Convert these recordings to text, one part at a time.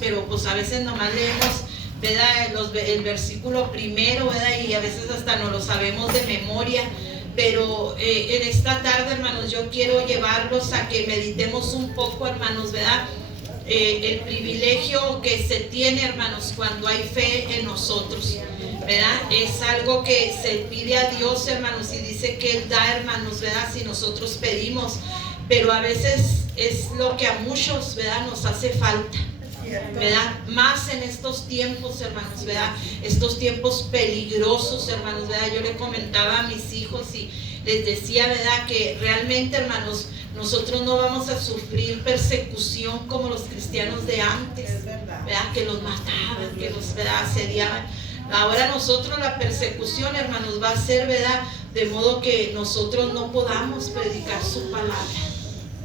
pero pues a veces nomás leemos, ¿verdad? El versículo primero, ¿verdad? Y a veces hasta no lo sabemos de memoria. Pero en esta tarde, hermanos, yo quiero llevarlos a que meditemos un poco, hermanos, ¿verdad? El privilegio que se tiene, hermanos, cuando hay fe en nosotros, ¿verdad? Es algo que se pide a Dios, hermanos, y dice que Él da, hermanos, ¿verdad? Si nosotros pedimos, pero a veces es lo que a muchos, ¿verdad? Nos hace falta, ¿verdad? Más en estos tiempos, hermanos, ¿verdad? Estos tiempos peligrosos, hermanos, ¿verdad? Yo le comentaba a mis hijos y les decía, ¿verdad? Que realmente, hermanos, nosotros no vamos a sufrir persecución como los cristianos de antes, ¿verdad? Que los mataban, que los, ¿verdad? Asediaban. Ahora nosotros la persecución, hermanos, va a ser, ¿verdad? De modo que nosotros no podamos predicar su palabra,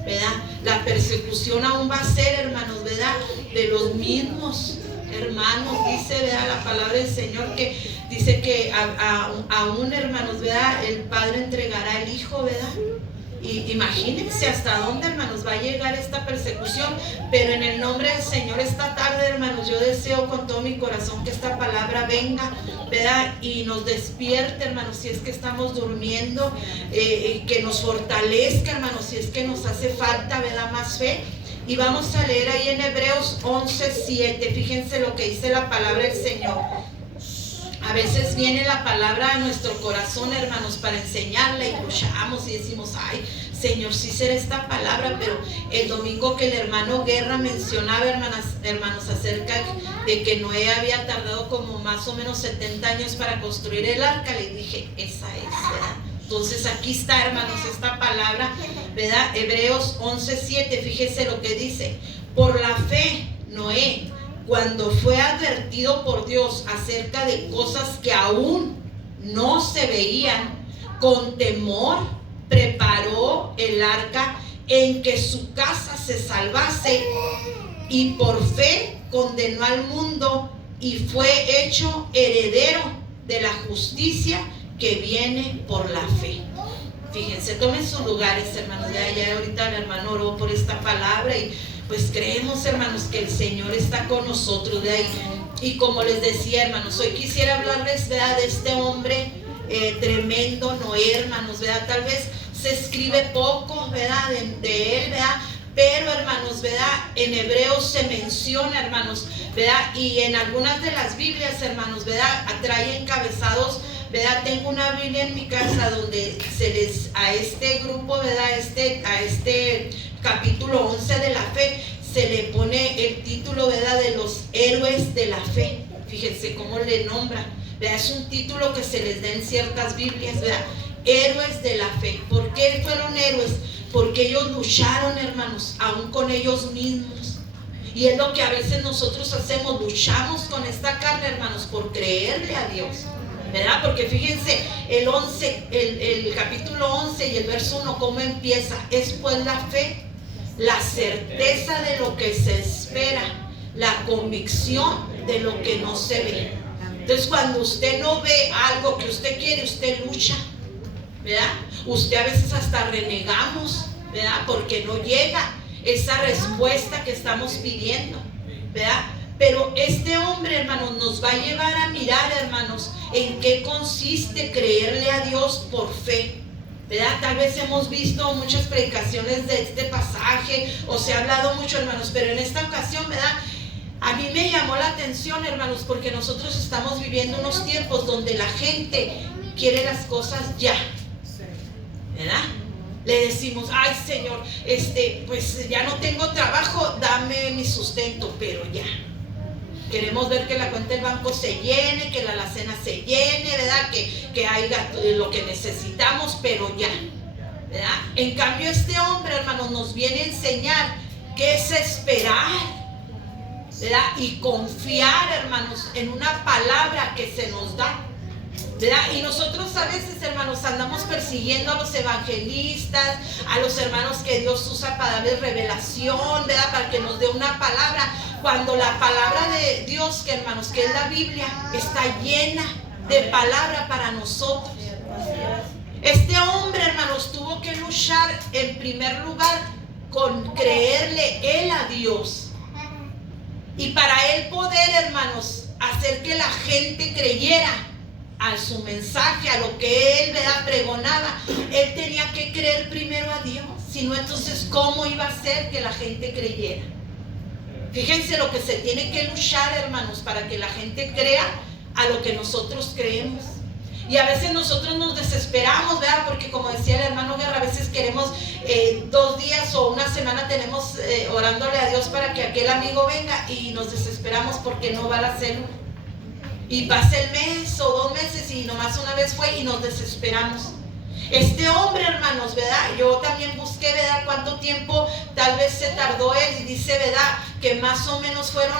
¿verdad? La persecución aún va a ser, hermanos, ¿verdad? De los mismos hermanos, dice, ¿verdad? La palabra del Señor que dice que aún, hermanos, ¿verdad? El Padre entregará al Hijo, ¿verdad? Y imagínense hasta dónde, hermanos, va a llegar esta persecución. Pero en el nombre del Señor esta tarde, hermanos, yo deseo con todo mi corazón que esta palabra venga, ¿verdad? Y nos despierte, hermanos, si es que estamos durmiendo, que nos fortalezca, hermanos, si es que nos hace falta, ¿verdad? Más fe. Y vamos a leer ahí en Hebreos 11:7. Fíjense lo que dice la palabra del Señor. A veces viene la palabra a nuestro corazón, hermanos, para enseñarla y luchamos y decimos, ay, Señor, sí será esta palabra. Pero el domingo que el hermano Guerra mencionaba, hermanos, acerca de que Noé había tardado como más o menos 70 años para construir el arca, le dije, esa es, ¿verdad? Entonces aquí está, hermanos, esta palabra, ¿verdad? Hebreos 11:7, fíjese lo que dice. Por la fe, Noé, cuando fue advertido por Dios acerca de cosas que aún no se veían, con temor preparó el arca en que su casa se salvase, y por fe condenó al mundo y fue hecho heredero de la justicia que viene por la fe. Fíjense, tomen sus lugares, hermanos. Ya ahorita el hermano oró por esta palabra y pues creemos, hermanos, que el Señor está con nosotros de ahí. Y como les decía, hermanos, hoy quisiera hablarles, ¿verdad?, de este hombre tremendo, Noé, hermanos, ¿verdad? Tal vez se escribe poco, ¿verdad?, de él, ¿verdad? Pero, hermanos, ¿verdad?, en Hebreos se menciona, hermanos, ¿verdad? Y en algunas de las Biblias, hermanos, ¿verdad?, trae encabezados, ¿verdad? Tengo una Biblia en mi casa donde a este grupo, ¿verdad?, a este capítulo 11 de la fe, se le pone el título, ¿verdad?, de los héroes de la fe. Fíjense cómo le nombra, ¿verdad? Es un título que se les da en ciertas Biblias, ¿verdad? Héroes de la fe. ¿Por qué fueron héroes? Porque ellos lucharon, hermanos, aún con ellos mismos. Y es lo que a veces nosotros hacemos, luchamos con esta carne, hermanos, por creerle a Dios, ¿verdad? Porque fíjense el capítulo 11 y el verso 1, ¿cómo empieza? Es pues la fe, la certeza de lo que se espera, la convicción de lo que no se ve. Entonces, cuando usted no ve algo que usted quiere, usted lucha, ¿verdad? Usted a veces hasta renegamos, ¿verdad?, porque no llega esa respuesta que estamos pidiendo, ¿verdad? Pero este hombre, hermanos, nos va a llevar a mirar, hermanos, en qué consiste creerle a Dios por fe, ¿verdad? Tal vez hemos visto muchas predicaciones de este pasaje, o se ha hablado mucho, hermanos, pero en esta ocasión, ¿verdad?, a mí me llamó la atención, hermanos, porque nosotros estamos viviendo unos tiempos donde la gente quiere las cosas ya, ¿verdad? Le decimos, ay, Señor, pues ya no tengo trabajo, dame mi sustento, pero ya. Queremos ver que la cuenta del banco se llene, que la alacena se llene, ¿verdad? Que haya lo que necesitamos, pero ya, ¿verdad? En cambio, este hombre, hermanos, nos viene a enseñar qué es esperar, ¿verdad? Y confiar, hermanos, en una palabra que se nos da, ¿verdad? Y nosotros a veces, hermanos, andamos persiguiendo a los evangelistas, a los hermanos que Dios usa para darles revelación, ¿verdad?, para que nos dé una palabra, cuando la palabra de Dios, que, hermanos, que es la Biblia, está llena de palabra para nosotros. Este hombre, hermanos, tuvo que luchar en primer lugar con creerle él a Dios. Y para él poder, hermanos, hacer que la gente creyera a su mensaje, a lo que él, ¿verdad?, pregonaba, él tenía que creer primero a Dios. Si no, entonces, ¿cómo iba a hacer que la gente creyera? Fíjense lo que se tiene que luchar, hermanos, para que la gente crea a lo que nosotros creemos. Y a veces nosotros nos desesperamos, ¿verdad? Porque como decía el hermano Guerra, a veces queremos 2 días o una semana tenemos orándole a Dios para que aquel amigo venga, y nos desesperamos porque no va a la célula. Y pasa el mes o 2 meses y nomás una vez fue y nos desesperamos. Este hombre, hermanos, ¿verdad? Yo también busqué, ¿verdad?, cuánto tiempo tal vez se tardó él, y dice, ¿verdad?, que más o menos fueron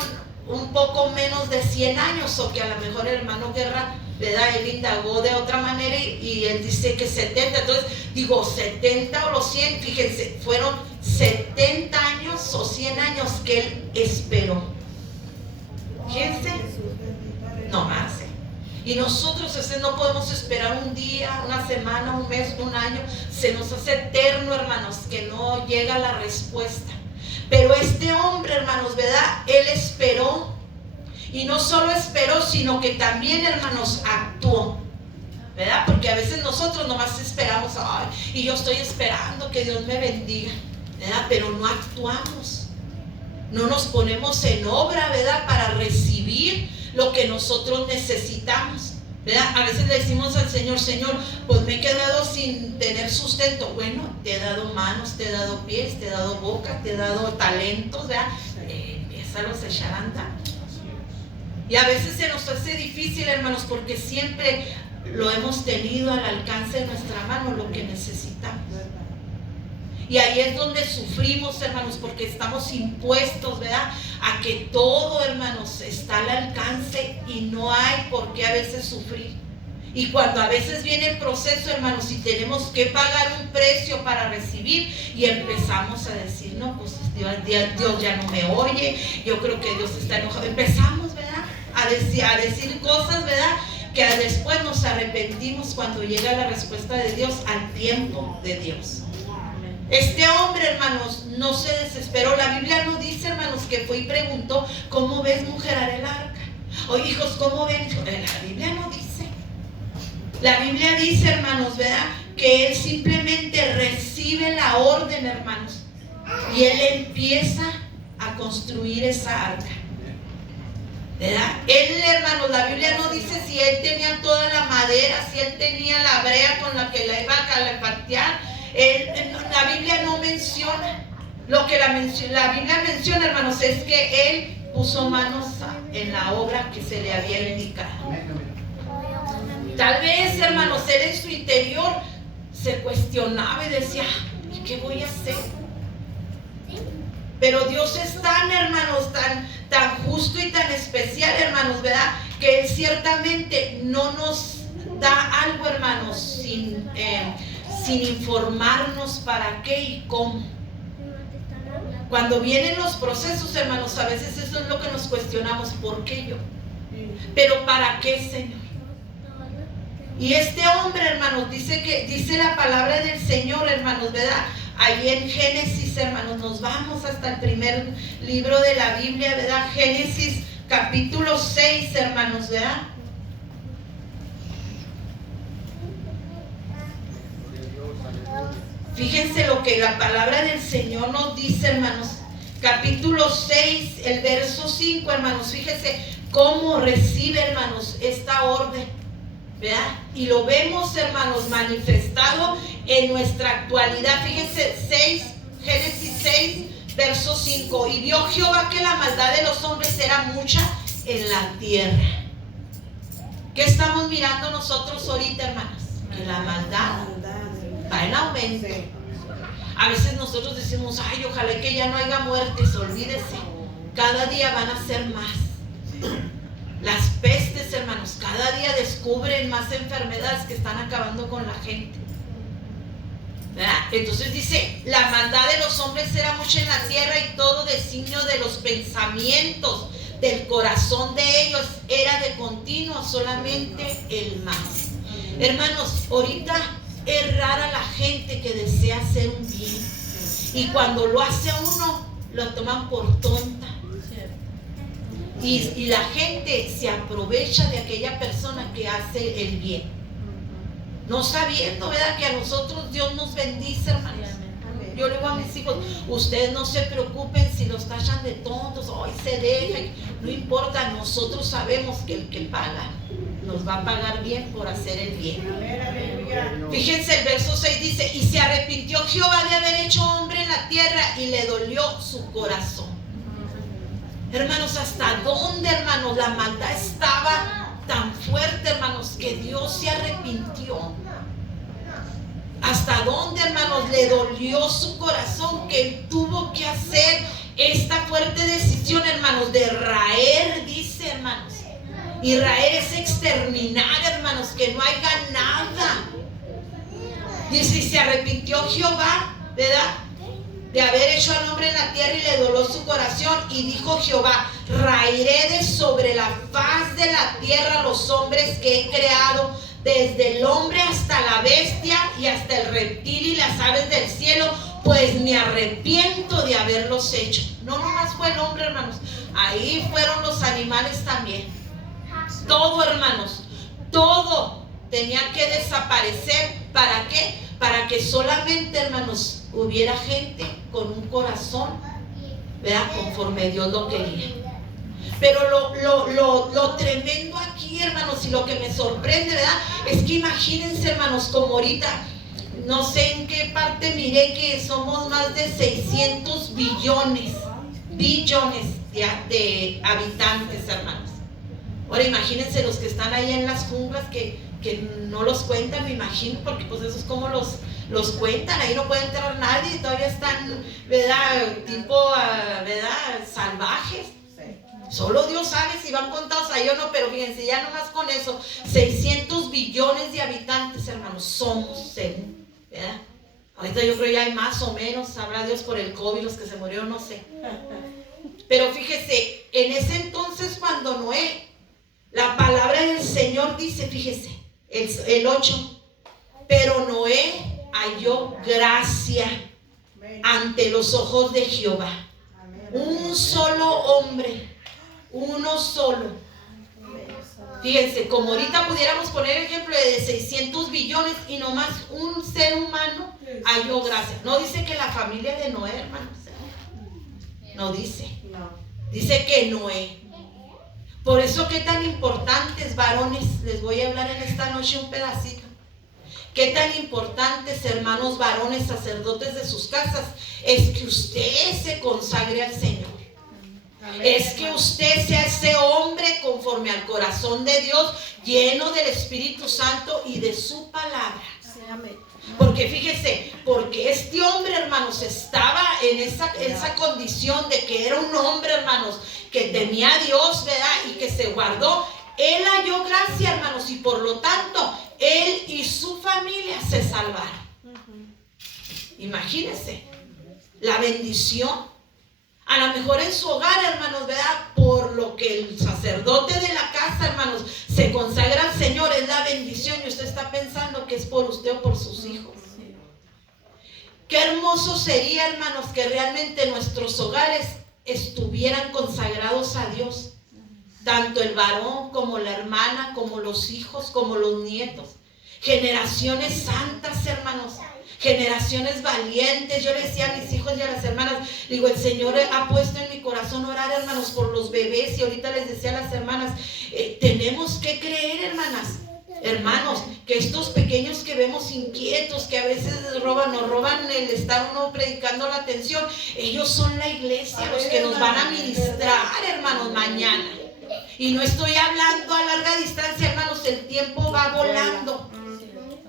un poco menos de 100 años, o que a lo mejor el hermano Guerra, ¿verdad?, él indagó de otra manera y él dice que 70. Entonces digo, 70 o los 100, fíjense, fueron 70 años o 100 años que él esperó. Fíjense, no más. Y nosotros no podemos esperar un día, una semana, un mes, un año. Se nos hace eterno, hermanos, que no llega la respuesta. Pero este hombre, hermanos, ¿verdad?, él esperó. Y no solo esperó, sino que también, hermanos, actuó, ¿verdad? Porque a veces nosotros nomás esperamos, ay, y yo estoy esperando que Dios me bendiga, ¿verdad? Pero no actuamos. No nos ponemos en obra, ¿verdad?, para recibir lo que nosotros necesitamos, ¿verdad? A veces le decimos al Señor, Señor, pues me he quedado sin tener sustento. Bueno, te he dado manos, te he dado pies, te he dado boca, te he dado talentos, ¿verdad? Empiezalos a echar a andar. Y a veces se nos hace difícil, hermanos, porque siempre lo hemos tenido al alcance de nuestra mano, lo que necesitamos. Y ahí es donde sufrimos, hermanos, porque estamos impuestos, ¿verdad?, a que todo, hermanos, está al alcance, y no hay por qué a veces sufrir. Y cuando a veces viene el proceso, hermanos, y tenemos que pagar un precio para recibir, y empezamos a decir, no, pues Dios ya no me oye, yo creo que Dios está enojado. Empezamos, ¿verdad?, a decir cosas, ¿verdad?, que después nos arrepentimos cuando llega la respuesta de Dios al tiempo de Dios. Este hombre, hermanos, no se desesperó. La Biblia no dice, hermanos, que fue y preguntó, ¿cómo ves, mujer, haré el arca? O hijos, ¿cómo ven? La Biblia no dice. La Biblia dice, hermanos, ¿verdad?, que él simplemente recibe la orden, hermanos, y él empieza a construir esa arca, ¿verdad? Él, hermanos, la Biblia no dice si él tenía toda la madera, si él tenía la brea con la que la iba a calafatear. La Biblia no menciona. Lo que la Biblia menciona, hermanos, es que él puso manos en la obra que se le había indicado. Tal vez, hermanos, él en su interior se cuestionaba y decía, ¿y qué voy a hacer? Pero Dios es tan, hermanos, tan justo y tan especial, hermanos, ¿verdad?, que él ciertamente no nos da algo, hermanos, sin informarnos para qué y cómo. Cuando vienen los procesos, hermanos, a veces eso es lo que nos cuestionamos, ¿por qué yo? Pero ¿para qué, Señor? Y este hombre, hermanos, dice la palabra del Señor, hermanos, ¿verdad? Ahí en Génesis, hermanos, nos vamos hasta el primer libro de la Biblia, ¿verdad? Génesis capítulo 6, hermanos, ¿verdad? Fíjense lo que la palabra del Señor nos dice, hermanos. Capítulo 6, el verso 5, hermanos. Fíjense cómo recibe, hermanos, esta orden, ¿verdad? Y lo vemos, hermanos, manifestado en nuestra actualidad. Fíjense, Génesis 6, verso 5. Y vio Jehová que la maldad de los hombres era mucha en la tierra. ¿Qué estamos mirando nosotros ahorita, hermanos? Que la maldad va en aumento. A veces nosotros decimos, ay, ojalá que ya no haya muertes. Olvídese, cada día van a ser más. Las pestes, hermanos, cada día descubren más enfermedades que están acabando con la gente, ¿verdad? Entonces dice, la maldad de los hombres era mucha en la tierra, y todo designio de los pensamientos del corazón de ellos era de continuo solamente el mal. Hermanos, ahorita es rara la gente que desea hacer un bien, y cuando lo hace uno, lo toman por tonta. Y la gente se aprovecha de aquella persona que hace el bien, no sabiendo, ¿verdad?, que a nosotros Dios nos bendice, hermanos. Yo le digo a mis hijos, ustedes no se preocupen si los tachan de tontos, hoy se dejan, no importa, nosotros sabemos que el que paga nos va a pagar bien por hacer el bien. Fíjense, el verso 6 dice, y se arrepintió Jehová de haber hecho hombre en la tierra y le dolió su corazón. Hermanos, ¿hasta dónde, hermanos, la maldad estaba tan fuerte, hermanos, que Dios se arrepintió? ¿Hasta dónde, hermanos, le dolió su corazón que él tuvo que hacer esta fuerte decisión, hermanos, de raer, dice, hermanos? Y raer es exterminar, hermanos, que no haya nada. Dice, y se arrepintió Jehová, ¿verdad?, de haber hecho al hombre en la tierra y le dolió su corazón. Y dijo Jehová, raeré de sobre la faz de la tierra los hombres que he creado, desde el hombre hasta la bestia y hasta el reptil y las aves del cielo, pues me arrepiento de haberlos hecho. No nomás fue el hombre, hermanos, ahí fueron los animales también. Todo, hermanos, todo tenía que desaparecer. ¿Para qué? Para que solamente, hermanos, hubiera gente con un corazón, ¿verdad?, conforme Dios lo quería. Pero lo tremendo aquí, hermanos, y lo que me sorprende, ¿verdad?, es que imagínense, hermanos, como ahorita, no sé en qué parte miré que somos más de 600 billones de habitantes, hermanos. Ahora imagínense los que están ahí en las junglas que no los cuentan, me imagino, porque pues eso es como los cuentan, ahí no puede entrar nadie, todavía están, ¿verdad?, tipo, ¿verdad?, salvajes. Solo Dios sabe si van contados ahí o no, pero fíjense, ya nomás con eso, 600 billones de habitantes, hermanos, somos, ¿verdad? Ahorita yo creo ya hay más o menos, sabrá Dios por el COVID, los que se murieron, no sé. Pero fíjese, en ese entonces cuando Noé, la palabra del Señor dice, fíjese, el 8, pero Noé halló gracia ante los ojos de Jehová. Un solo hombre, uno solo. Fíjense, como ahorita pudiéramos poner el ejemplo de 600 billones y nomás un ser humano halló gracia. No dice que la familia de Noé, hermanos, no dice. Dice que Noé. Por eso, qué tan importantes, varones, les voy a hablar en esta noche un pedacito. Qué tan importantes, hermanos varones, sacerdotes de sus casas, es que usted se consagre al Señor. Es que usted sea ese hombre conforme al corazón de Dios, lleno del Espíritu Santo y de su palabra. Porque fíjese, porque este hombre, hermanos, estaba en esa condición de que era un hombre, hermanos, que temía a Dios, ¿verdad?, y que se guardó. Él halló gracia, hermanos, y por lo tanto, él y su familia se salvaron. Imagínense la bendición. A lo mejor en su hogar, hermanos, ¿verdad?, por lo que el sacerdote de la casa, hermanos, se consagra al Señor, es la bendición, y usted está pensando que es por usted o por sus hijos. Qué hermoso sería, hermanos, que realmente nuestros hogares estuvieran consagrados a Dios, tanto el varón como la hermana, como los hijos, como los nietos. Generaciones santas, hermanos, generaciones valientes. Yo le decía a mis hijos y a las hermanas, digo, el Señor ha puesto en mi corazón orar, hermanos, por los bebés, y ahorita les decía a las hermanas, tenemos que creer, hermanos, que estos pequeños que vemos inquietos, que a veces nos roban el estar uno predicando la atención, ellos son la iglesia, los que nos van a ministrar, hermanos, mañana. Y no estoy hablando a larga distancia, hermanos, el tiempo va volando,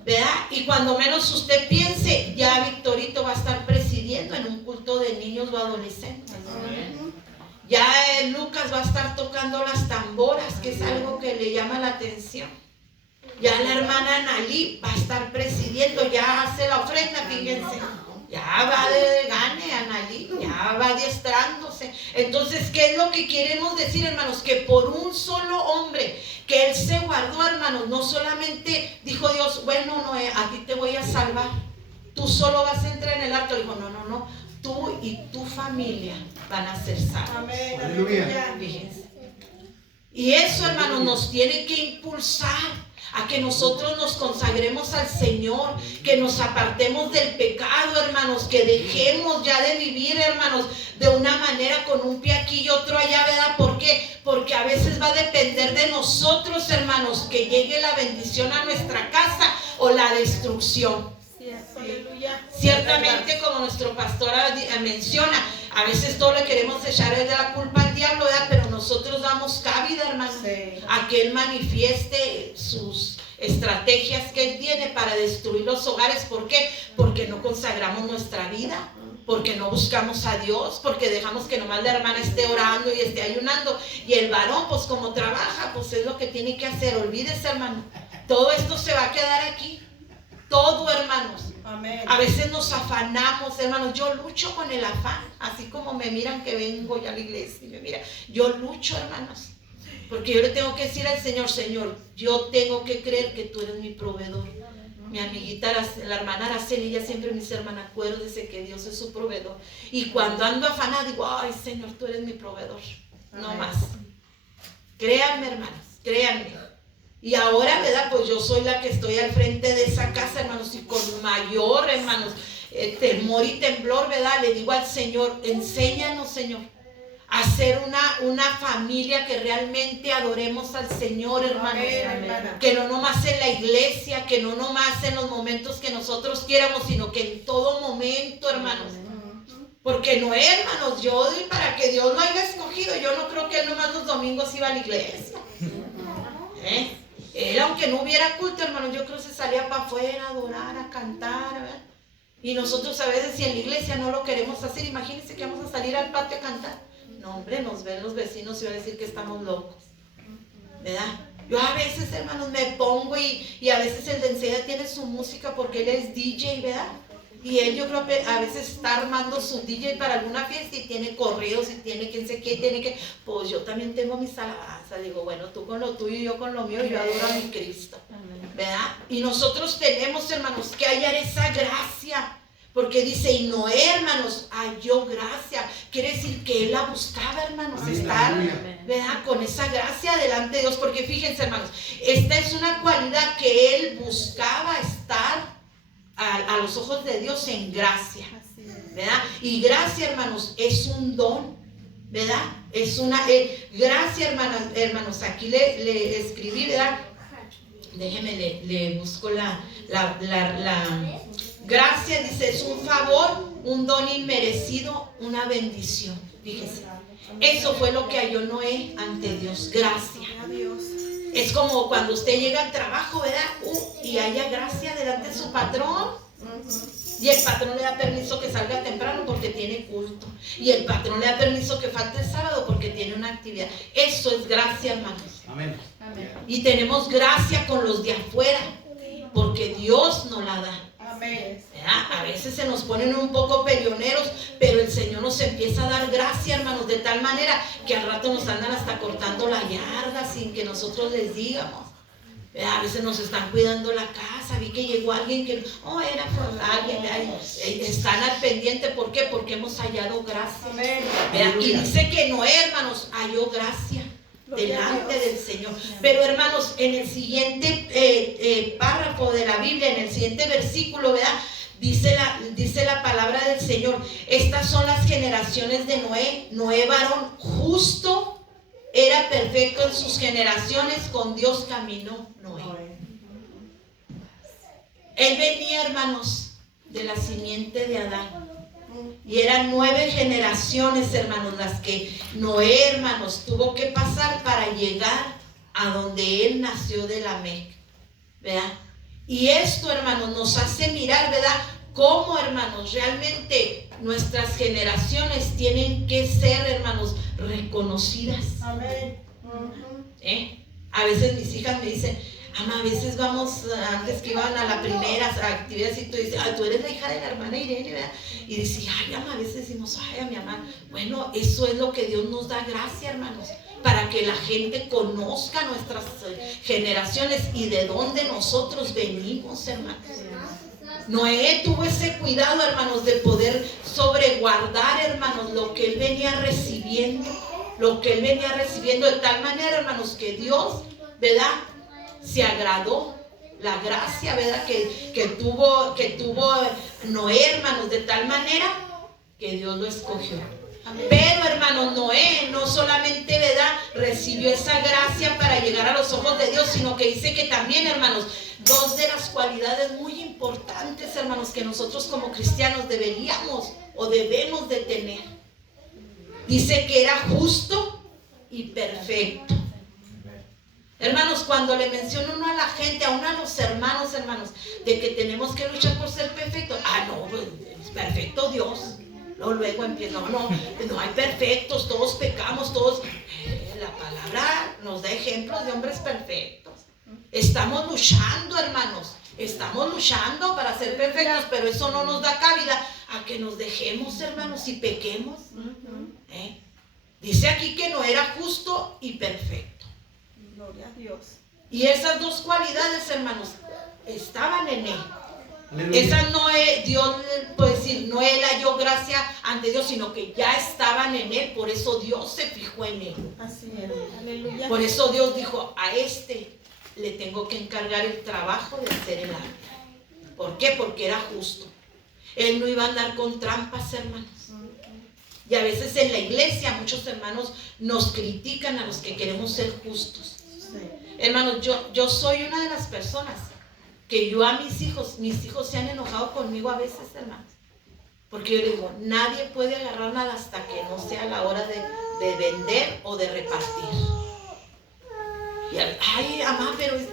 ¿verdad? Y cuando menos usted piense, ya Victorito va a estar presidiendo en un culto de niños o adolescentes. Ya Lucas va a estar tocando las tamboras, que es algo que le llama la atención. Ya la hermana Analí va a estar presidiendo, ya hace la ofrenda, fíjense. Ya va de gane, Analí, ya va adiestrándose. Entonces, ¿qué es lo que queremos decir, hermanos? Que por un solo hombre, que él se guardó, hermanos, no solamente dijo Dios, bueno, Noé, a ti te voy a salvar, tú solo vas a entrar en el arca. Dijo, no, tú y tu familia van a ser salvos. Amén. Fíjense. Y eso, hermanos, nos tiene que impulsar a que nosotros nos consagremos al Señor, que nos apartemos del pecado, hermanos, que dejemos ya de vivir, hermanos, de una manera con un pie aquí y otro allá, ¿verdad? ¿Por qué? Porque a veces va a depender de nosotros, hermanos, que llegue la bendición a nuestra casa o la destrucción. Ciertamente, como nuestro pastor menciona, a veces todo le queremos echar de la culpa al diablo, ¿verdad? Pero nosotros damos cabida, hermano, a que él manifieste sus estrategias que él tiene para destruir los hogares. ¿Por qué? Porque no consagramos nuestra vida, porque no buscamos a Dios, porque dejamos que nomás la hermana esté orando y esté ayunando, y el varón, pues como trabaja, pues es lo que tiene que hacer. Olvídese, hermano, todo esto se va a quedar aquí. Todo, hermanos. Amén. A veces nos afanamos, hermanos. Yo lucho con el afán, así como me miran que vengo ya a la iglesia y me miran. Yo lucho, hermanos, porque yo le tengo que decir al Señor: Señor, yo tengo que creer que tú eres mi proveedor. Mi amiguita, la hermana Araceli, ella siempre me dice: hermana, acuérdese que Dios es su proveedor. Y cuando ando afanada digo: ay, Señor, tú eres mi proveedor. No más. Créanme, hermanos, créanme. Y ahora, ¿verdad? Pues yo soy la que estoy al frente de esa casa, hermanos, y con mayor, hermanos, temor y temblor, ¿verdad? Le digo al Señor: enséñanos, Señor, a ser una familia que realmente adoremos al Señor, hermanos. Amén. Que no nomás en la iglesia, que no nomás en los momentos que nosotros quieramos, sino que en todo momento, hermanos. Porque no, hermanos, yo, para que Dios lo haya escogido, yo no creo que él nomás los domingos iba a la iglesia. Él, aunque no hubiera culto, hermano, yo creo que se salía para afuera a adorar, a cantar, ¿verdad? Y nosotros a veces, si en la iglesia no lo queremos hacer, imagínense que vamos a salir al patio a cantar. No, hombre, nos ven los vecinos y van a decir que estamos locos, ¿verdad? Yo a veces, hermanos, me pongo y a veces el de enseguida tiene su música porque él es DJ, ¿verdad? Y él, yo creo que a veces está armando su DJ para alguna fiesta y tiene corridos y tiene quién sé qué, tiene que... Pues yo también tengo mis alabanzas. Digo, bueno, tú con lo tuyo y yo con lo mío, yo adoro a mi Cristo, ¿verdad? Y nosotros tenemos, hermanos, que hallar esa gracia. Porque dice: y Noé, hermanos, halló gracia. Quiere decir que él la buscaba, hermanos, estar, ¿verdad?, con esa gracia delante de Dios. Porque fíjense, hermanos, esta es una cualidad que él buscaba, estar a los ojos de Dios en gracia, ¿verdad? Y gracia, hermanos, es un don, ¿verdad? Es una gracia, hermanos. Aquí le escribí, ¿verdad? Déjeme, le busco la gracia. Dice: es un favor, un don inmerecido, una bendición. Fíjese, eso fue lo que halló Noé ante Dios, gracia. Es como cuando usted llega al trabajo, ¿verdad? Y haya gracia delante de su patrón. Y el patrón le da permiso que salga temprano porque tiene culto. Y el patrón le da permiso que falte el sábado porque tiene una actividad. Eso es gracia, hermanos. Amén. Y tenemos gracia con los de afuera porque Dios nos la da. Amén. A veces se nos ponen un poco peleoneros, pero el Señor nos empieza a dar gracia, hermanos, de tal manera que al rato nos andan hasta cortando la yarda sin que nosotros les digamos. A veces nos están cuidando la casa. Vi que llegó alguien que era alguien, están al pendiente. ¿Por qué? Porque hemos hallado gracia. Y dice que Noé, hermanos, halló gracia delante del Señor. Pero, hermanos, en el siguiente párrafo de la Biblia, en el siguiente versículo, ¿verdad?, dice la palabra del Señor: estas son las generaciones de Noé. Noé, varón justo, era perfecto en sus generaciones, con Dios caminó Noé. Él venía, hermanos, de la simiente de Adán. Y eran 9 generaciones, hermanos, las que Noé, hermanos, tuvo que pasar para llegar a donde él nació, de Lamec, ¿verdad? Y esto, hermanos, nos hace mirar, ¿verdad?, cómo, hermanos, realmente nuestras generaciones tienen que ser, hermanos, reconocidas. Amén. A veces mis hijas me dicen: mamá, a veces vamos, antes que iban a la primera actividad, y tú dices: tú eres la hija de la hermana Irene, ¿verdad? Y dice: ay, mamá, a veces decimos: ay, a mi mamá. Bueno, eso es lo que Dios nos da gracia, hermanos, para que la gente conozca nuestras generaciones y de dónde nosotros venimos, hermanos. Noé tuvo ese cuidado, hermanos, de poder sobreguardar, hermanos, lo que él venía recibiendo. lo que él venía recibiendo, de tal manera, hermanos, que Dios, ¿verdad?, se agradó. La gracia, ¿verdad?, que tuvo Noé, hermanos, de tal manera que Dios lo escogió. Pero, hermanos, Noé no solamente, ¿verdad?, recibió esa gracia para llegar a los ojos de Dios, sino que dice que también, hermanos, dos de las cualidades muy importantes, hermanos, que nosotros como cristianos deberíamos o debemos de tener. Dice que era justo y perfecto. Hermanos, cuando le menciona uno a la gente, a uno a los hermanos, de que tenemos que luchar por ser perfectos. No, pues, es perfecto Dios. Luego empieza, no hay perfectos, todos pecamos, todos. La palabra nos da ejemplos de hombres perfectos. Estamos luchando, hermanos. Estamos luchando para ser perfectos, pero eso no nos da cabida a que nos dejemos, hermanos, y pequemos. Dice aquí que no era justo y perfecto. Gloria a Dios. Y esas dos cualidades, hermanos, estaban en él. Aleluya. Esa no es, Dios puede decir, no él halló gracia ante Dios, sino que ya estaban en él. Por eso Dios se fijó en él. Así es. Aleluya. Por eso Dios dijo, a este le tengo que encargar el trabajo de hacer el arca. ¿Por qué? Porque era justo. Él no iba a andar con trampas, hermanos. Y a veces en la iglesia muchos hermanos nos critican a los que queremos ser justos. Hermanos, yo soy una de las personas que yo a mis hijos se han enojado conmigo a veces, hermanos. Porque yo digo, nadie puede agarrar nada hasta que no sea la hora de vender o de repartir. Y ay, mamá, pero así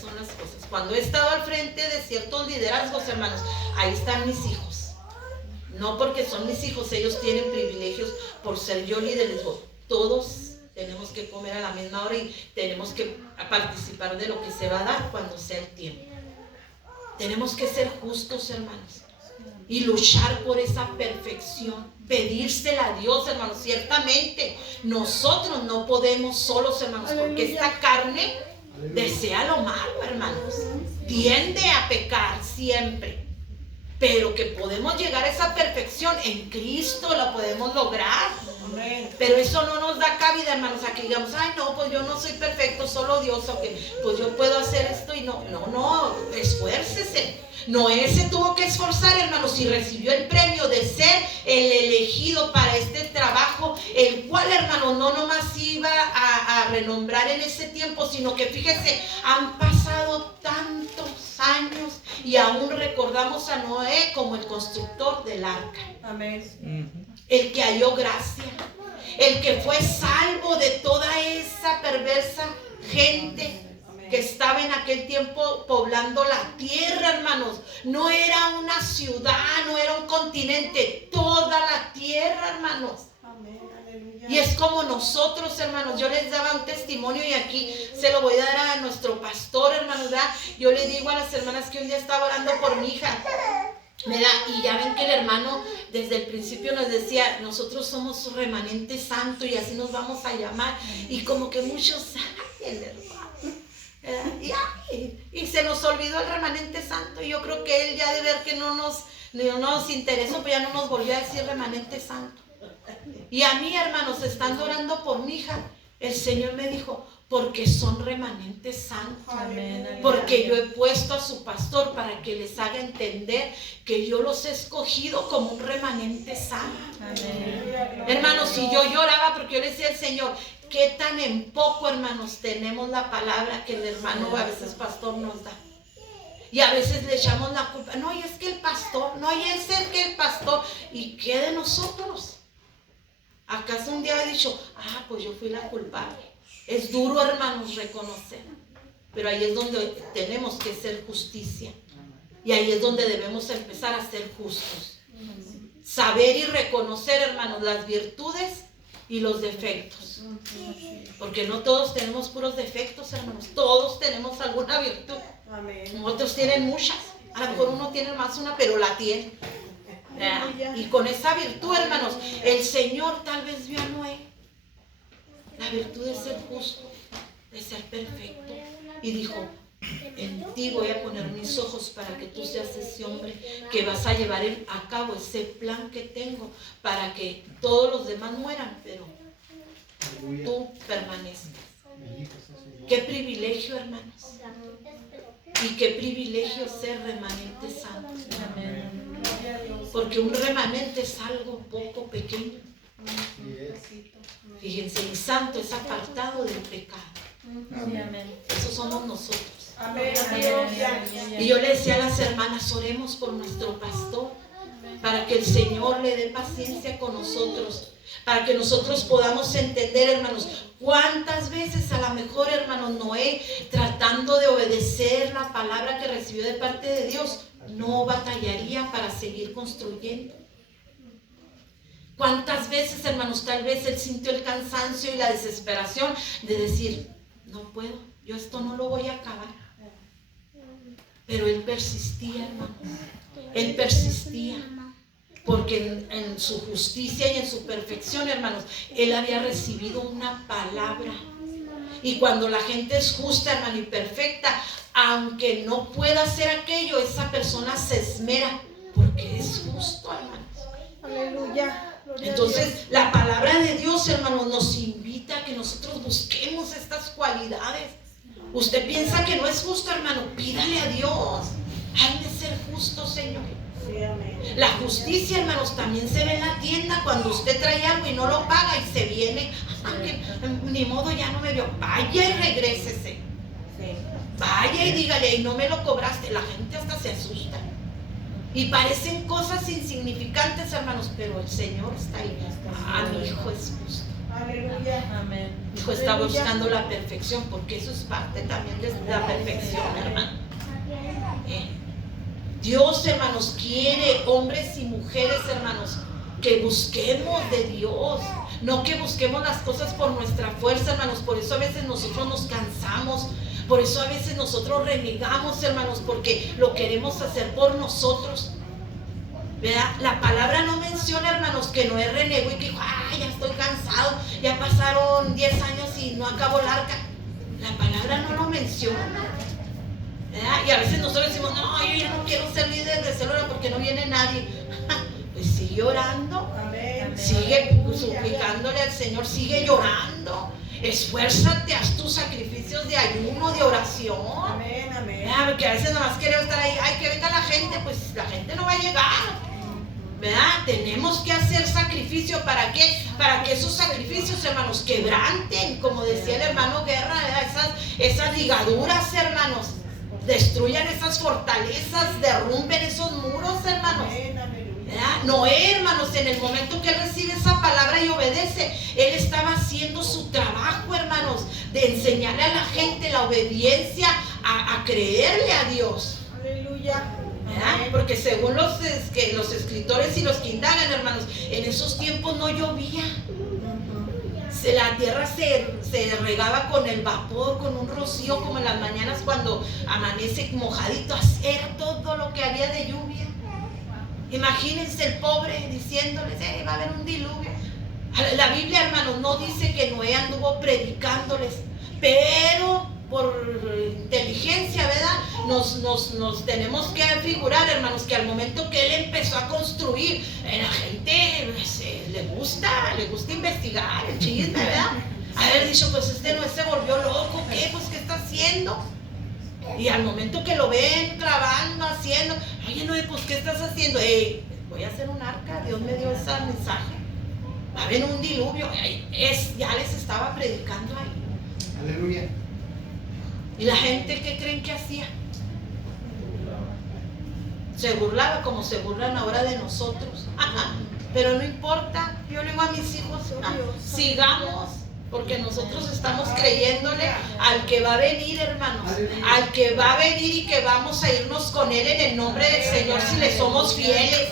son las cosas. Cuando he estado al frente de ciertos liderazgos, hermanos, ahí están mis hijos. No porque son mis hijos, ellos tienen privilegios por ser yo líder. Les digo, todos tenemos que comer a la misma hora y tenemos que participar de lo que se va a dar cuando sea el tiempo. Tenemos que ser justos, hermanos, y luchar por esa perfección, pedírsela a Dios, hermanos. Ciertamente nosotros no podemos solos, hermanos, porque esta carne desea lo malo, hermanos, tiende a pecar siempre. Pero que podemos llegar a esa perfección en Cristo, la podemos lograr. Amén. Pero eso no nos da cabida, hermanos, a que digamos, ay no, pues yo no soy perfecto, solo Dios, o que pues yo puedo hacer esto y no, esfuércese. Noé se tuvo que esforzar, hermanos, y recibió el premio de ser el elegido para este trabajo, el cual, hermanos, no nomás iba a renombrar en ese tiempo, sino que fíjense, han pasado tantos años y aún recordamos a Noé como el constructor del arca. Amén. El que halló gracia, el que fue salvo de toda esa perversa gente que estaba en aquel tiempo poblando la tierra, hermanos. No era una ciudad, no era un continente, toda la tierra, hermanos. Amén. Aleluya. Y es como nosotros, hermanos. Yo les daba un testimonio y aquí se lo voy a dar a nuestro pastor, hermanos, ¿verdad? Yo le digo a las hermanas que un día estaba orando por mi hija, ¿verdad? Y ya ven que el hermano desde el principio nos decía, nosotros somos remanente santo y así nos vamos a llamar. Y como que muchos, ay, el hermano, y se nos olvidó el remanente santo. Y yo creo que él ya de ver que no nos interesó, pues ya no nos volvió a decir remanente santo. Y a mí, hermanos, estando orando por mi hija, el Señor me dijo, porque son remanentes santos. Amén. Porque yo he puesto a su pastor para que les haga entender que yo los he escogido como un remanente santo. Amén. Hermanos, si yo lloraba porque yo le decía al Señor, qué tan en poco, hermanos, tenemos la palabra que el hermano, a veces pastor, nos da. Y a veces le echamos la culpa. No, y es que el pastor, no, y es el que el pastor. ¿Y qué de nosotros? ¿Acaso un día he dicho, pues yo fui la culpable? Es duro, hermanos, reconocer. Pero ahí es donde tenemos que ser justicia. Y ahí es donde debemos empezar a ser justos. Saber y reconocer, hermanos, las virtudes y los defectos. Porque no todos tenemos puros defectos, hermanos. Todos tenemos alguna virtud. Amén. Otros tienen muchas. A lo mejor uno tiene más una, pero la tiene. Y con esa virtud, hermanos, el Señor tal vez vio a Noé. La virtud de ser justo, de ser perfecto. Y dijo, en ti voy a poner mis ojos para que tú seas ese hombre que vas a llevar a cabo ese plan que tengo para que todos los demás mueran, pero tú permanezcas. Qué privilegio, hermanos. Y qué privilegio ser remanente santo. Porque un remanente es algo poco pequeño. Fíjense, el santo es apartado del pecado. Eso somos nosotros. Y yo le decía a las hermanas, oremos por nuestro pastor, para que el Señor le dé paciencia con nosotros, para que nosotros podamos entender, hermanos, cuántas veces a lo mejor, hermanos, Noé, tratando de obedecer la palabra que recibió de parte de Dios, no batallaría para seguir construyendo. Cuántas veces, hermanos, tal vez él sintió el cansancio y la desesperación de decir, no puedo, yo esto no lo voy a acabar. Pero él persistía, hermanos, él persistía. Porque en su justicia y en su perfección, hermanos, él había recibido una palabra. Y cuando la gente es justa, hermano, y perfecta, aunque no pueda hacer aquello, esa persona se esmera porque es justo, hermanos. Aleluya. Entonces, la palabra de Dios, hermanos, nos invita a que nosotros busquemos estas cualidades. Usted piensa que no es justo, hermano, pídale a Dios. Hazme ser justo, Señor. La justicia, hermanos, también se ve en la tienda cuando usted trae algo y no lo paga y se viene, ni modo, ya no me vio. Vaya y regrésese. Vaya y dígale, y no me lo cobraste. La gente hasta se asusta. Y parecen cosas insignificantes, hermanos, pero el Señor está ahí. Mi hijo es justo. Aleluya. Amén. Mi hijo está buscando la perfección, porque eso es parte también de la perfección, hermano. Dios, hermanos, quiere hombres y mujeres, hermanos, que busquemos de Dios, no que busquemos las cosas por nuestra fuerza, hermanos. Por eso a veces nosotros nos cansamos, por eso a veces nosotros renegamos, hermanos, porque lo queremos hacer por nosotros. ¿Verdad? La palabra no menciona, hermanos, que Noé renegó y que dijo, ya estoy cansado, ya pasaron 10 años y no acabó el arca. La palabra no lo menciona. ¿Verdad? Y a veces nosotros decimos, no, yo ya no quiero ser líder de célula porque no viene nadie. Pues sigue orando, sigue suplicándole al Señor, sigue llorando, esfuérzate, haz tus sacrificios de ayuno, de oración. ¿Verdad? Porque a veces nomás queremos estar ahí, que venga la gente, pues la gente no va a llegar. ¿Verdad? Tenemos que hacer sacrificio. ¿Para qué? Para que esos sacrificios, hermanos, quebranten, como decía el hermano Guerra, esas ligaduras, hermanos. Destruyan esas fortalezas, derrumben esos muros, hermanos. ¿Verdad? Noé, hermanos, en el momento que él recibe esa palabra y obedece, él estaba haciendo su trabajo, hermanos, de enseñarle a la gente la obediencia, a creerle a Dios. Aleluya. ¿Verdad? Porque según los escritores y los que indagan, hermanos, en esos tiempos no llovía. La tierra se regaba con el vapor, con un rocío, como en las mañanas cuando amanece mojadito. Era todo lo que había de lluvia. Imagínense el pobre diciéndoles, va a haber un diluvio. La Biblia, hermanos, no dice que Noé anduvo predicándoles, pero por inteligencia, ¿verdad? Nos tenemos que figurar, hermanos, que al momento que él empezó a construir, la gente le gusta investigar el chisme, ¿verdad? Haber dicho, pues Noé se volvió loco, ¿qué? Pues ¿qué está haciendo? Y al momento que lo ven grabando, haciendo, oye Noé, pues ¿qué estás haciendo? Voy a hacer un arca, Dios me dio ese mensaje. Va a haber un diluvio, ya les estaba predicando ahí. Aleluya. ¿Y la gente qué creen que hacía? Se burlaba como se burlan ahora de nosotros. Pero no importa, yo le digo a mis hijos, sigamos, porque nosotros estamos creyéndole al que va a venir, hermanos, al que va a venir y que vamos a irnos con él en el nombre del Señor si le somos fieles.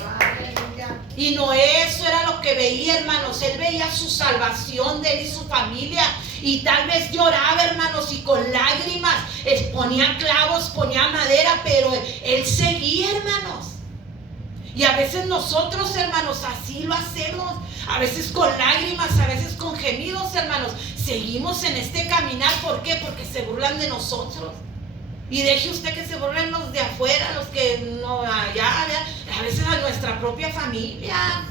Y Noé, eso era lo que veía, hermanos. Él veía su salvación de él y su familia. Y tal vez lloraba, hermanos, y con lágrimas. Él ponía clavos, ponía madera, pero él seguía, hermanos. Y a veces nosotros, hermanos, así lo hacemos. A veces con lágrimas, a veces con gemidos, hermanos. Seguimos en este caminar. ¿Por qué? Porque se burlan de nosotros. Y deje usted que se burlen los de afuera, los que no allá, a veces a nuestra propia familia.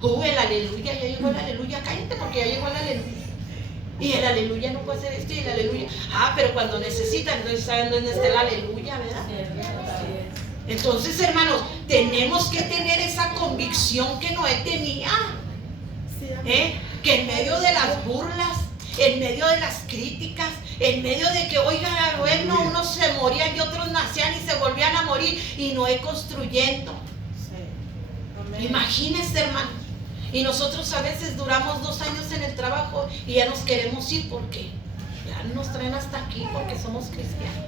El aleluya, ya llegó el aleluya, cállate porque ya llegó el aleluya. Y el aleluya no puede ser esto y el aleluya. Pero cuando necesitan, entonces saben dónde está el aleluya, ¿verdad? Entonces, hermanos, tenemos que tener esa convicción que Noé tenía. Que en medio de las burlas, en medio de las críticas, en medio de que, oiga, bueno, unos se morían y otros nacían y se volvían a morir, y Noé construyendo. Imagínense, hermano. Y nosotros a veces duramos 2 años en el trabajo y ya nos queremos ir porque ya nos traen hasta aquí porque somos cristianos.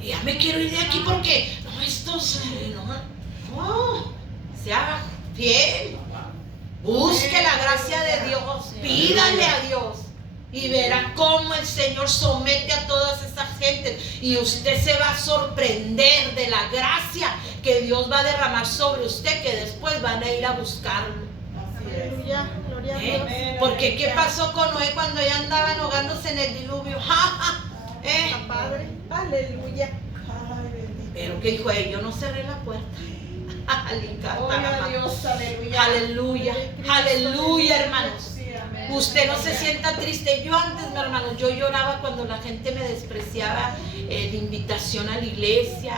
Y ya me quiero ir de aquí porque sea fiel. Busque la gracia de Dios, pídale a Dios y verá cómo el Señor somete a todas esas gentes, y usted se va a sorprender de la gracia que Dios va a derramar sobre usted, que después van a ir a buscarlo. Aleluya, gloria a Dios. Porque ¿qué pasó con Noé cuando ya andaban ahogándose en el diluvio? Padre, aleluya. Pero que dijo, yo no cerré la puerta. Gloria a Dios, aleluya. Aleluya, aleluya, hermanos. Usted no se sienta triste. Yo antes, mi hermano, yo lloraba cuando la gente me despreciaba, la invitación a la iglesia,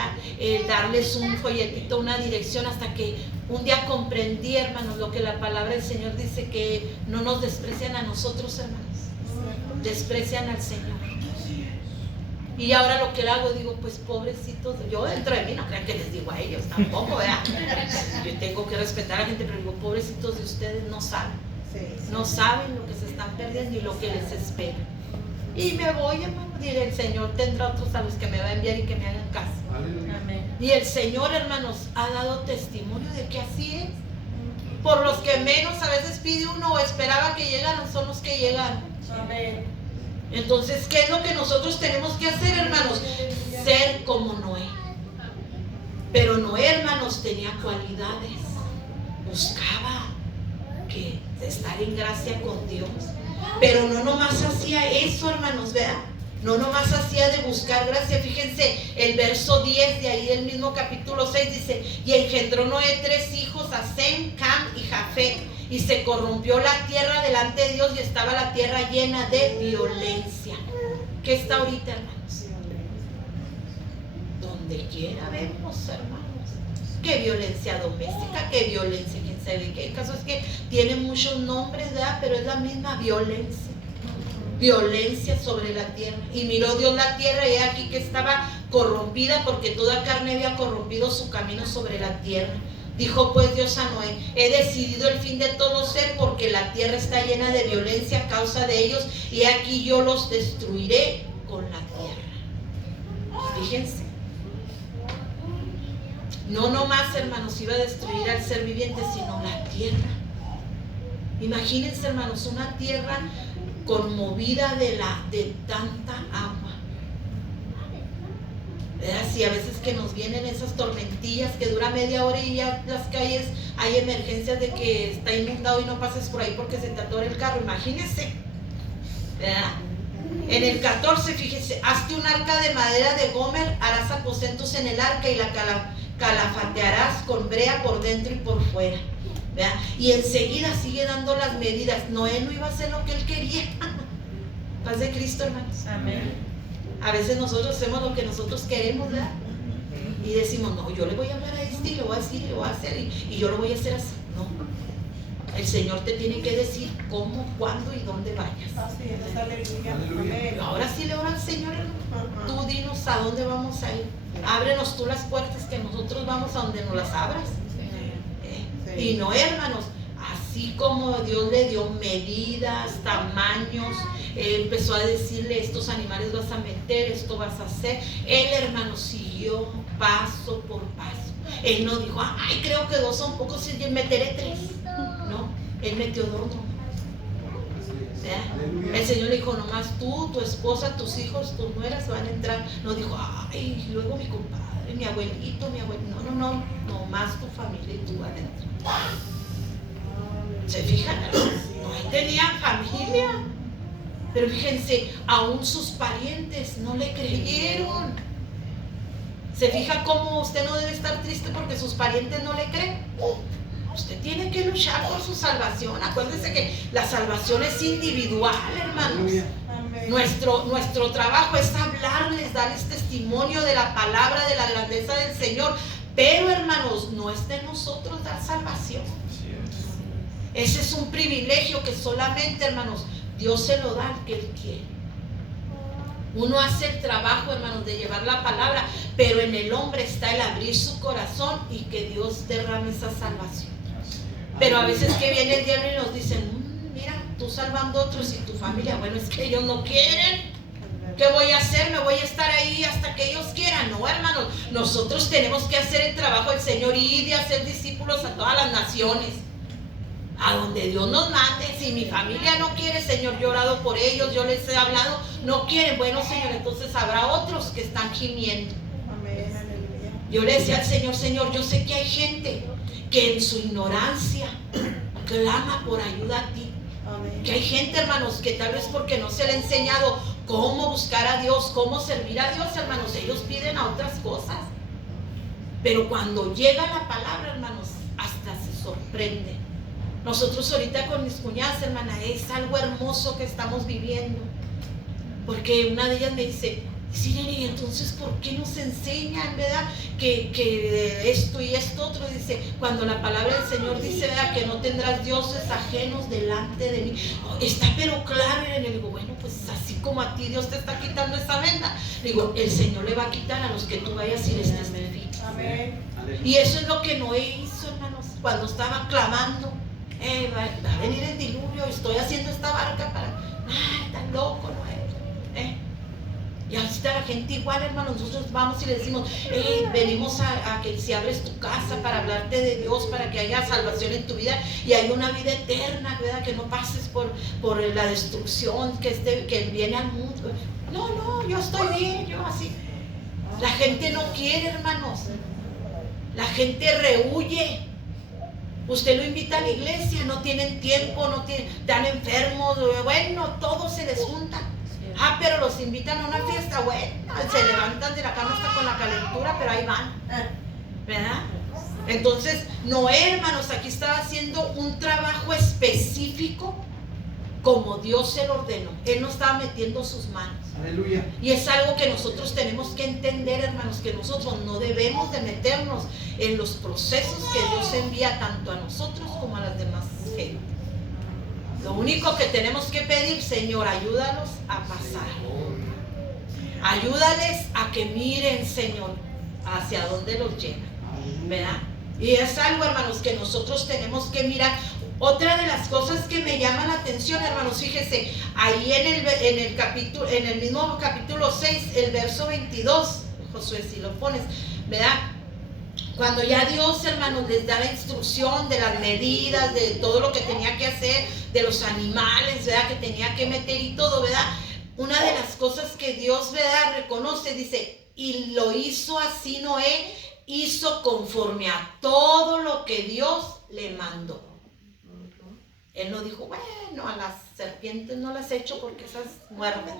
darles un folletito, una dirección, hasta que un día comprendí, hermanos, lo que la palabra del Señor dice, que no nos desprecian a nosotros, hermanos, desprecian al Señor. Y ahora lo que le hago, digo, pues pobrecitos, yo dentro de mí, no crean que les digo a ellos tampoco, ¿verdad? Yo tengo que respetar a la gente, pero digo, pobrecitos de ustedes, no saben. No saben lo que se están perdiendo y lo que les espera. Y me voy, hermano, diré, el Señor tendrá otros a los que me va a enviar y que me hagan caso. Amén. Y el Señor, hermanos, ha dado testimonio de que así es. Por los que menos a veces pide uno o esperaba que llegaran, son los que llegaron. Amén. Entonces, ¿qué es lo que nosotros tenemos que hacer, hermanos? Ser como Noé. Pero Noé, hermanos, tenía cualidades. Buscaba que estar en gracia con Dios. Pero no nomás hacía eso, hermanos, ¿verdad? No nomás hacía de buscar gracia. Fíjense, el verso 10 de ahí del mismo capítulo 6 dice: y engendró Noé 3 hijos, a Sem, Cam y Jafet. Y se corrompió la tierra delante de Dios, y estaba la tierra llena de violencia. ¿Qué está ahorita, hermanos? Donde quiera vemos, hermanos. ¿Qué violencia doméstica? ¿Qué violencia? ¿Quién sabe qué? El caso es que tiene muchos nombres, ¿verdad? Pero es la misma violencia. Violencia sobre la tierra. Y miró Dios la tierra, y he aquí que estaba corrompida, porque toda carne había corrompido su camino sobre la tierra. Dijo pues Dios a Noé: he decidido el fin de todo ser, porque la tierra está llena de violencia a causa de ellos, y aquí yo los destruiré con la tierra. Fíjense, no nomás, hermanos, iba a destruir al ser viviente, sino la tierra. Imagínense, hermanos, una tierra conmovida de tanta agua. Así a veces que nos vienen esas tormentillas que dura media hora, y ya las calles hay emergencias de que está inundado y no pases por ahí porque se te atora el carro. Imagínense, ¿verdad? En el 14, fíjese: hazte un arca de madera de Gomer, harás aposentos en el arca y la calafatearás con brea por dentro y por fuera, ¿verdad? Y enseguida sigue dando las medidas. Noé no iba a hacer lo que él quería. Paz de Cristo, hermanos. Amén. A veces nosotros hacemos lo que nosotros queremos, ¿verdad? Y decimos: no, yo le voy a hablar a este y le voy a decir y le voy a hacer y yo lo voy a hacer así. No. El Señor te tiene que decir cómo, cuándo y dónde vayas. Así es, aleluya. Ahora sí le ora al Señor. Tú dinos a dónde vamos a ir. Ábrenos tú las puertas, que nosotros vamos a donde nos las abras. Y no, hermanos, así como Dios le dio medidas, tamaños, empezó a decirle: estos animales vas a meter, esto vas a hacer. Él, hermano, siguió paso por paso. Él no dijo: ay, creo que 2 son pocos y meteré 3. No, él metió 2. El Señor le dijo: nomás tú, tu esposa, tus hijos, tus nueras van a entrar. No dijo: ay, luego mi compadre, mi abuelito, mi abuelito. No, nomás tu familia y tú van a entrar. ¿Se fijan? No tenían familia. Pero fíjense, aún sus parientes no le creyeron. ¿Se fija cómo usted no debe estar triste porque sus parientes no le creen? Usted tiene que luchar por su salvación. Acuérdese que la salvación es individual, hermanos. Nuestro trabajo es hablarles, darles testimonio de la palabra, de la grandeza del Señor. Pero, hermanos, no es de nosotros dar salvación. Ese es un privilegio que solamente, hermanos, Dios se lo da al que Él quiere. Uno hace el trabajo, hermanos, de llevar la palabra, pero en el hombre está el abrir su corazón y que Dios derrame esa salvación. Pero a veces que viene el diablo y nos dicen, mira, tú salvando a otros y tu familia, bueno, es que ellos no quieren. ¿Qué voy a hacer? ¿Me voy a estar ahí hasta que ellos quieran? No, hermanos, nosotros tenemos que hacer el trabajo del Señor y ir y hacer discípulos a todas las naciones. A donde Dios nos mande. Si mi familia no quiere, Señor, yo he orado por ellos, yo les he hablado, no quieren, bueno, Señor, entonces habrá otros que están gimiendo. Amén, aleluya. Yo le decía al Señor, Señor, yo sé que hay gente que en su ignorancia clama por ayuda a ti. Amén. Que hay gente, hermanos, que tal vez porque no se le ha enseñado cómo buscar a Dios, cómo servir a Dios, hermanos, ellos piden a otras cosas. Pero cuando llega la palabra, hermanos, hasta se sorprende. Nosotros ahorita con mis cuñadas, hermana, es algo hermoso que estamos viviendo. Porque una de ellas me dice, sí, Neni, entonces ¿por qué nos enseñan, verdad? Que esto y esto otro, dice, cuando la palabra del Señor dice, verdad, que no tendrás dioses ajenos delante de mí. Está pero claro, y le digo, bueno, pues así como a ti Dios te está quitando esa venda, le digo, el Señor le va a quitar a los que tú vayas y les testifiques. Amén. Y eso es lo que Noé hizo, hermanos, cuando estaba clamando. Va a venir el diluvio, estoy haciendo esta barca para... ¡Ay, tan loco, Noé! Y ahorita la gente igual, hermanos, nosotros vamos y le decimos, venimos a que si abres tu casa para hablarte de Dios, para que haya salvación en tu vida y haya una vida eterna, ¿verdad? Que no pases por la destrucción que viene al mundo. No, yo estoy bien, yo así. La gente no quiere, hermanos. La gente rehuye. Usted lo invita a la iglesia, no tienen tiempo, están enfermos, bueno, todos se les juntan. Pero los invitan a una fiesta, bueno, se levantan de la cama hasta con la calentura, pero ahí van, ¿verdad? Entonces, Noé, hermanos, aquí estaba haciendo un trabajo específico como Dios se lo ordenó. Él no estaba metiendo sus manos. Aleluya. Y es algo que nosotros tenemos que entender, hermanos, que nosotros no debemos de meternos en los procesos que Dios envía tanto a nosotros como a las demás gente. Lo único que tenemos que pedir, Señor, ayúdalos a pasar. Ayúdales a que miren, Señor, hacia dónde los lleva, ¿verdad? Y es algo, hermanos, que nosotros tenemos que mirar. Otra de las cosas que me llama la atención, hermanos, fíjese, ahí en el mismo capítulo 6, el verso 22, Josué, si lo pones, ¿verdad? Cuando ya Dios, hermanos, les da la instrucción de las medidas, de todo lo que tenía que hacer, de los animales, ¿verdad? Que tenía que meter y todo, ¿verdad? Una de las cosas que Dios, ¿verdad?, reconoce, dice, y lo hizo así Noé, hizo conforme a todo lo que Dios le mandó. Él no dijo, bueno, a las serpientes no las echo porque esas muerden,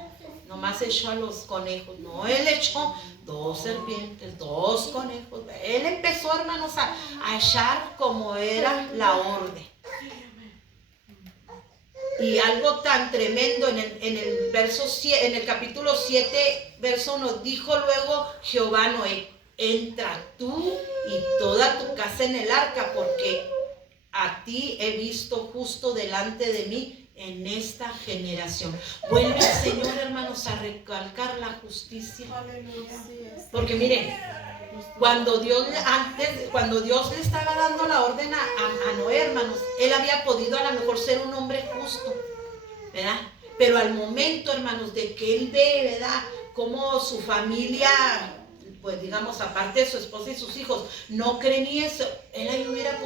nomás echó a los conejos. No, él echó 2 serpientes, 2 conejos. Él empezó, hermanos, a echar como era la orden. Y algo tan tremendo en el capítulo 7, verso 1, dijo luego Jehová a Noé, entra tú y toda tu casa en el arca, porque a ti he visto justo delante de mí en esta generación. Vuelve el Señor, hermanos, a recalcar la justicia. Porque miren, cuando Dios le estaba dando la orden a Noé, hermanos, él había podido a lo mejor ser un hombre justo, ¿verdad? Pero al momento, hermanos, de que él ve, ¿verdad?, cómo su familia, pues digamos, aparte de su esposa y sus hijos, no creen ni eso, él ahí hubiera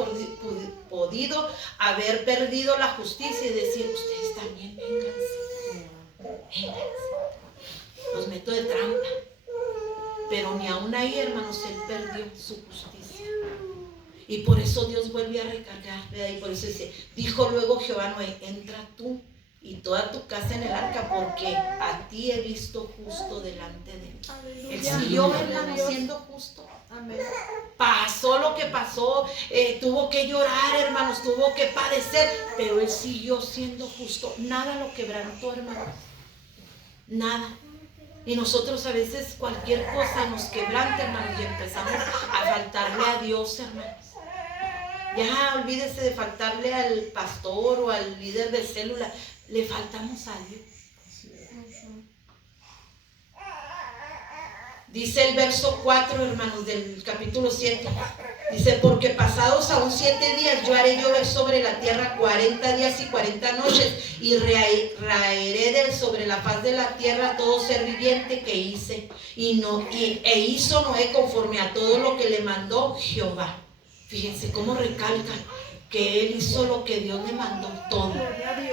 podido haber perdido la justicia y decir, ustedes también vénganse, los meto de trampa. Pero ni aún ahí, hermanos, él perdió su justicia. Y por eso Dios vuelve a recargar, ¿verdad? Y por eso dice, dijo luego Jehová Noé, entra tú y toda tu casa en el arca, porque a ti he visto justo delante de mí. Aleluya. Él siguió, hermano, Dios. siendo justo. Amén. Pasó lo que pasó, tuvo que llorar, hermanos, tuvo que padecer, pero él siguió siendo justo. Nada lo quebrantó, hermanos. Nada. Y nosotros a veces cualquier cosa nos quebranta, hermanos, y empezamos a faltarle a Dios, hermanos. Ya olvídese de faltarle al pastor o al líder de célula, le faltamos a Dios. Dice el verso 4, hermanos, del capítulo 7. Dice, porque pasados aún 7 días yo haré llover sobre la tierra 40 días y 40 noches, y raeré sobre la faz de la tierra todo ser viviente que hice. E hizo Noé conforme a todo lo que le mandó Jehová. Fíjense cómo recalca que él hizo lo que Dios le mandó, todo.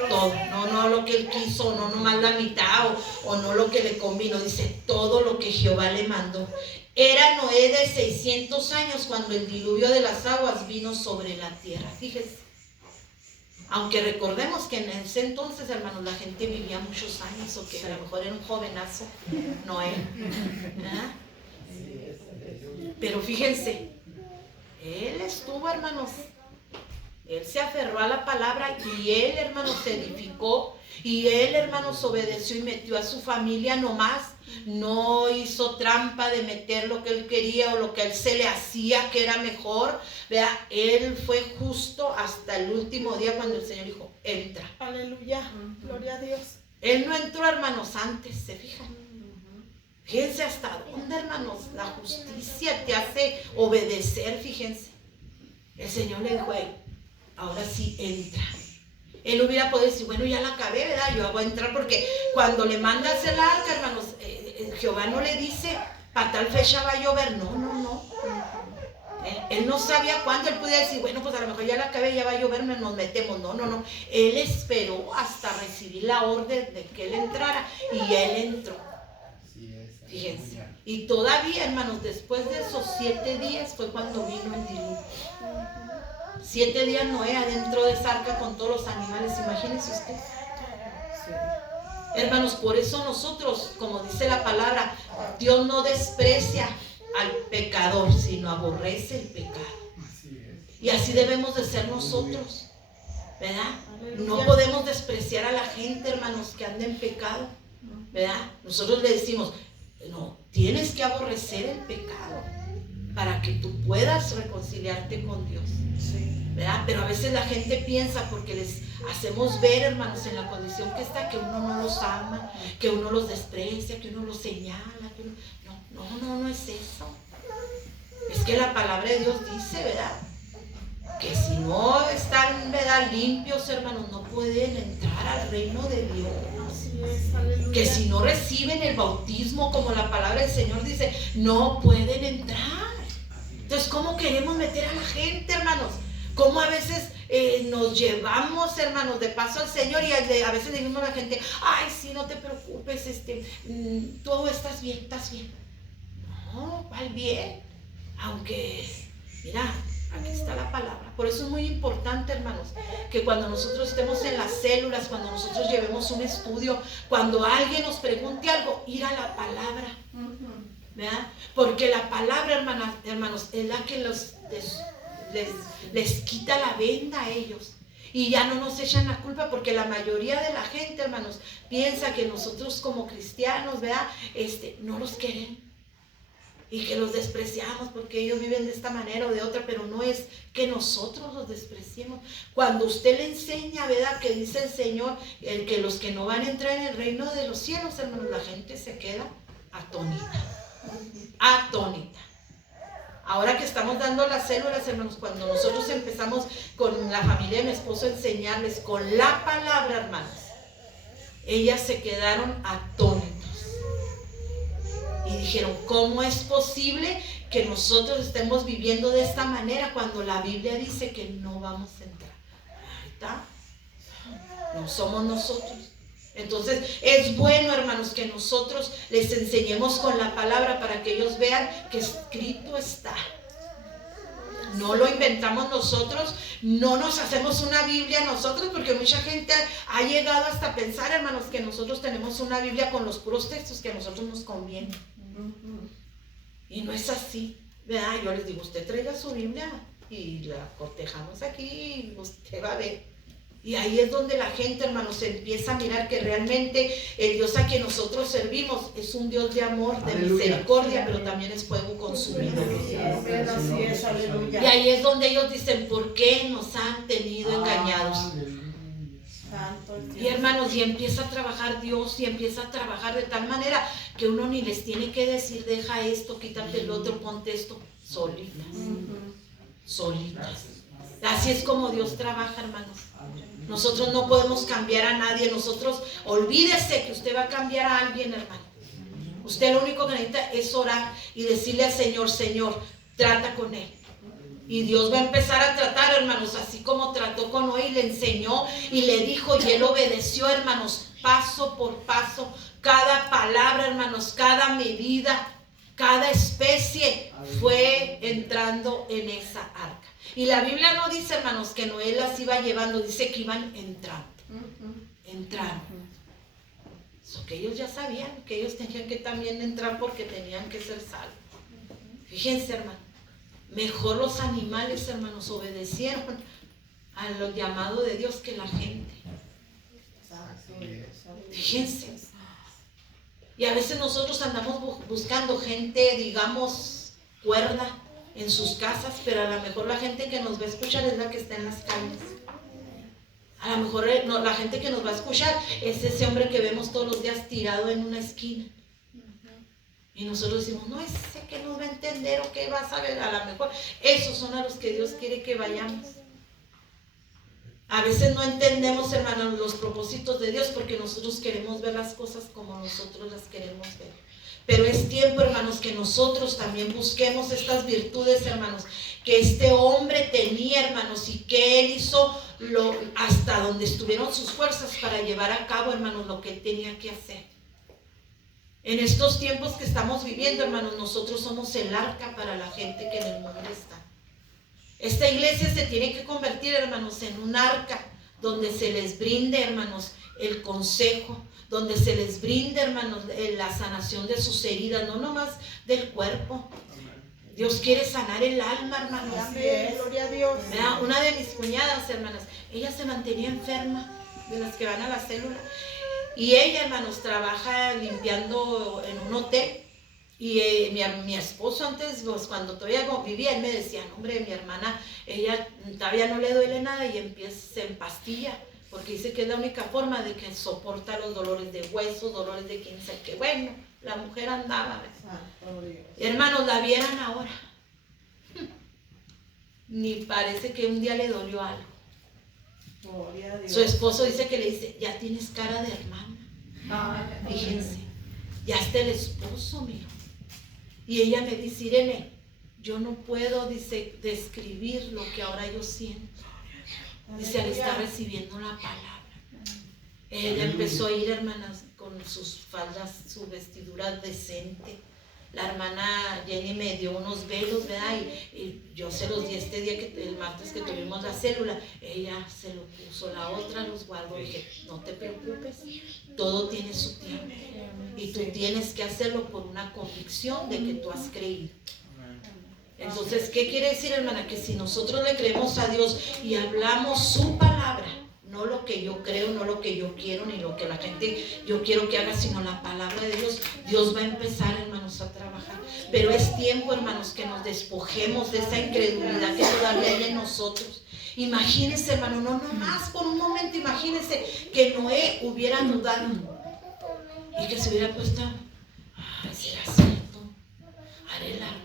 Todo, no lo que él quiso, no nomás la mitad o no lo que le convino, dice todo lo que Jehová le mandó. Era Noé de 600 años cuando el diluvio de las aguas vino sobre la tierra. Fíjense, aunque recordemos que en ese entonces, hermanos, la gente vivía muchos años, o que a lo mejor era un jovenazo, Noé, ¿verdad? Pero fíjense, él estuvo, hermanos, él se aferró a la palabra y él, hermanos, se edificó y él, hermanos, obedeció y metió a su familia nomás. No hizo trampa de meter lo que él quería o lo que a él se le hacía que era mejor. Vea, él fue justo hasta el último día cuando el Señor dijo, entra. Aleluya, gloria a Dios. Él no entró, hermanos, antes, ¿se fijan? Fíjense hasta dónde, hermanos, la justicia te hace obedecer, fíjense. El Señor le dijo, ahora sí entra. Él hubiera podido decir, bueno, ya la acabé, ¿verdad? Yo voy a entrar, porque cuando le manda a hacer el arca, hermanos, Jehová no le dice, para tal fecha va a llover. No. Él no sabía cuándo. Él podía decir, bueno, pues a lo mejor ya la acabé, ya va a llover, nos metemos. No. Él esperó hasta recibir la orden de que él entrara y él entró. Fíjense. Y todavía, hermanos, después de esos 7 días fue cuando vino el diluvio. 7 días Noé adentro de esa arca con todos los animales, imagínense usted. Hermanos, por eso nosotros, como dice la palabra, Dios no desprecia al pecador, sino aborrece el pecado. Y así debemos de ser nosotros, ¿verdad? No podemos despreciar a la gente, hermanos, que anda en pecado, ¿verdad? Nosotros le decimos, no, tienes que aborrecer el pecado para que tú puedas reconciliarte con Dios, ¿verdad? Pero a veces la gente piensa, porque les hacemos ver, hermanos, en la condición que está, que uno no los ama, que uno los desprecia, que uno los señala, que uno... No es eso. Es que la palabra de Dios dice, ¿verdad?, que si no están, ¿verdad?, limpios, hermanos, no pueden entrar al reino de Dios. Que si no reciben el bautismo, como la palabra del Señor dice, no pueden entrar. Entonces, ¿cómo queremos meter a la gente, hermanos? ¿Cómo a veces nos llevamos, hermanos, de paso al Señor, y a veces le decimos a la gente, ay, sí, no te preocupes, todo estás bien, estás bien. No, va bien. Aunque, mira, aquí está la palabra. Por eso es muy importante, hermanos, que cuando nosotros estemos en las células, cuando nosotros llevemos un estudio, cuando alguien nos pregunte algo, ir a la palabra, ¿verdad? Porque la palabra, hermanos, es la que les quita la venda a ellos. Y ya no nos echan la culpa, porque la mayoría de la gente, hermanos, piensa que nosotros como cristianos, ¿verdad?, no los queremos. Y que los despreciamos porque ellos viven de esta manera o de otra, pero no es que nosotros los despreciemos. Cuando usted le enseña, ¿verdad?, que dice el Señor, que los que no van a entrar en el reino de los cielos, hermanos, la gente se queda atónita. Atónita. Ahora que estamos dando las células, hermanos, cuando nosotros empezamos con la familia de mi esposo a enseñarles con la palabra, hermanos, ellas se quedaron atónitas. Y dijeron, ¿cómo es posible que nosotros estemos viviendo de esta manera cuando la Biblia dice que no vamos a entrar? Ahí está. No somos nosotros. Entonces es bueno, hermanos, que nosotros les enseñemos con la palabra para que ellos vean que escrito está. No lo inventamos nosotros, no nos hacemos una Biblia nosotros, porque mucha gente ha llegado hasta pensar, hermanos, que nosotros tenemos una Biblia con los puros textos que a nosotros nos convienen. Y no es así, ¿verdad? Yo les digo, usted traiga su Biblia y la cortejamos aquí y usted va a ver. Y ahí es donde la gente, hermanos, empieza a mirar que realmente el Dios a quien nosotros servimos es un Dios de amor, de misericordia, pero también es fuego consumidor. Así es, aleluya. Y ahí es donde ellos dicen, ¿por qué nos han tenido engañados? Y hermanos, y empieza a trabajar Dios, y empieza a trabajar de tal manera que uno ni les tiene que decir, deja esto, quítate el otro, ponte esto, solitas. Solitas. Así es como Dios trabaja, hermanos. Nosotros no podemos cambiar a nadie. Nosotros, olvídese que usted va a cambiar a alguien, hermano. Usted lo único que necesita es orar y decirle al Señor, Señor, trata con él. Y Dios va a empezar a tratar, hermanos, así como trató con Noé y le enseñó y le dijo y él obedeció, hermanos, paso por paso, cada palabra, hermanos, cada medida, cada especie fue entrando en esa arca. Y la Biblia no dice, hermanos, que Noé las iba llevando, dice que iban entrando. Entrando. Eso que ellos ya sabían, que ellos tenían que también entrar porque tenían que ser salvos. Fíjense, hermano, mejor los animales, hermanos, obedecieron a lo llamado de Dios que la gente. Fíjense. Y a veces nosotros andamos buscando gente, digamos, cuerda en sus casas, pero a lo mejor la gente que nos va a escuchar es la que está en las calles. A lo mejor la gente que nos va a escuchar es ese hombre que vemos todos los días tirado en una esquina. Y nosotros decimos, no, ese que nos va a entender o que va a saber. A lo mejor esos son a los que Dios quiere que vayamos. A veces no entendemos, hermanos, los propósitos de Dios porque nosotros queremos ver las cosas como nosotros las queremos ver. Pero es tiempo, hermanos, que nosotros también busquemos estas virtudes, hermanos, que este hombre tenía, hermanos, y que él hizo hasta donde estuvieron sus fuerzas para llevar a cabo, hermanos, lo que él tenía que hacer. En estos tiempos que estamos viviendo, hermanos, nosotros somos el arca para la gente que en el mundo está. Esta iglesia se tiene que convertir, hermanos, en un arca donde se les brinde, hermanos, el consejo, donde se les brinde, hermanos, la sanación de sus heridas, no nomás del cuerpo. Dios quiere sanar el alma, hermanos. Amén, gloria a Dios. Una de mis cuñadas, hermanas, ella se mantenía enferma, de las que van a la célula, y ella, hermanos, trabaja limpiando en un hotel. Y mi esposo antes, pues, cuando todavía vivía, él me decía, no, hombre, mi hermana, ella todavía no le duele nada y se empastilla, porque dice que es la única forma de que soporta los dolores de huesos, dolores de quién sabe qué. Bueno, la mujer andaba. Hermanos, la vieran ahora. Ni parece que un día le dolió algo. Gloria a Dios. Su esposo dice que le dice, ya tienes cara de hermana. Fíjense, ya está el esposo, mira. Y ella me dice, Irene, yo no puedo, dice, describir lo que ahora yo siento. Dice, al estar recibiendo la palabra. Ella empezó a ir, hermanas, con sus faldas, su vestidura decente. La hermana Jenny me dio unos velos, ¿verdad? Y yo se los di este día, el martes que tuvimos la célula. Ella se lo puso, la otra los guardó. Y dije, no te preocupes, todo tiene su tiempo. Y tú tienes que hacerlo por una convicción de que tú has creído. Entonces, ¿qué quiere decir, hermana? Que si nosotros le creemos a Dios y hablamos su palabra, no lo que yo creo, no lo que yo quiero, ni lo que la gente yo quiero que haga, sino la palabra de Dios, Dios va a empezar, hermanos, a trabajar. Pero es tiempo, hermanos, que nos despojemos de esa incredulidad que todavía hay en nosotros. Imagínense, hermano, no nomás por un momento, imagínense que Noé hubiera dudado y que se hubiera puesto, será cierto, haré el arca.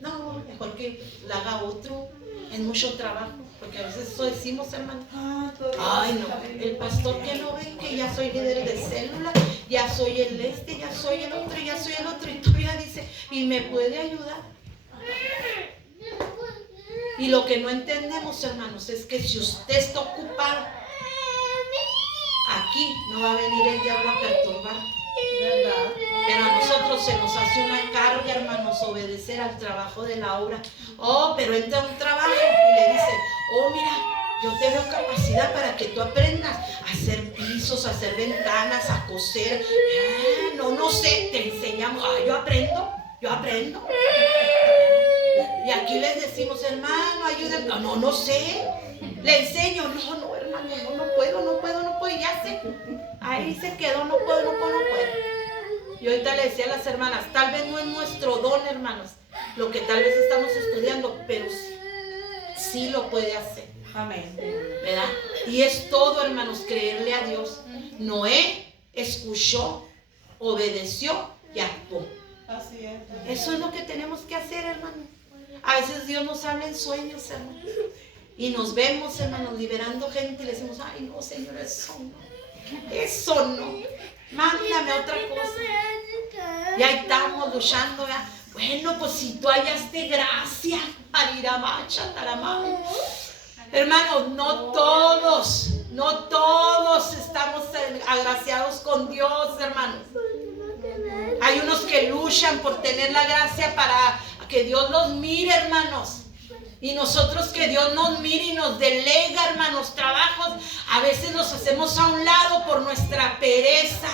No, mejor que la haga otro, es mucho trabajo, porque a veces eso decimos, hermano. Ay, no, el pastor que no ve que ya soy líder de célula, ya soy ya soy el otro, y todavía dice, y me puede ayudar. Y lo que no entendemos, hermanos, es que si usted está ocupado, aquí no va a venir el diablo a perturbar. ¿Verdad? Pero a nosotros nosotros se nos hace una carga, hermanos, obedecer al trabajo de la obra. Oh, pero entra a un trabajo y le dice, oh, mira, yo te veo capacidad para que tú aprendas a hacer pisos, a hacer ventanas, a coser. No sé, te enseñamos. Yo aprendo. Y aquí les decimos, hermano, ayúdenme. No sé. Le enseño. No, hermano, no puedo. Y ya sé. Ahí se quedó, no puedo. Y ahorita le decía a las hermanas, tal vez no es nuestro don, hermanos, lo que tal vez estamos estudiando, pero sí lo puede hacer. Amén. ¿Verdad? Y es todo, hermanos, creerle a Dios. Noé escuchó, obedeció y actuó. Así es. Eso es lo que tenemos que hacer, hermanos. A veces Dios nos habla en sueños, hermanos. Y nos vemos, hermanos, liberando gente y le decimos, ay, no, Señor, eso no. Mándame otra cosa. Y ahí estamos luchando, ¿verdad? Bueno, pues si tú hallaste gracia, Ariramacha, Taramá. Hermanos, no todos estamos agraciados con Dios, hermanos. Hay unos que luchan por tener la gracia para que Dios los mire, hermanos. Y nosotros que Dios nos mire y nos delega, hermanos, trabajos, a veces los hacemos a un lado por nuestra pereza.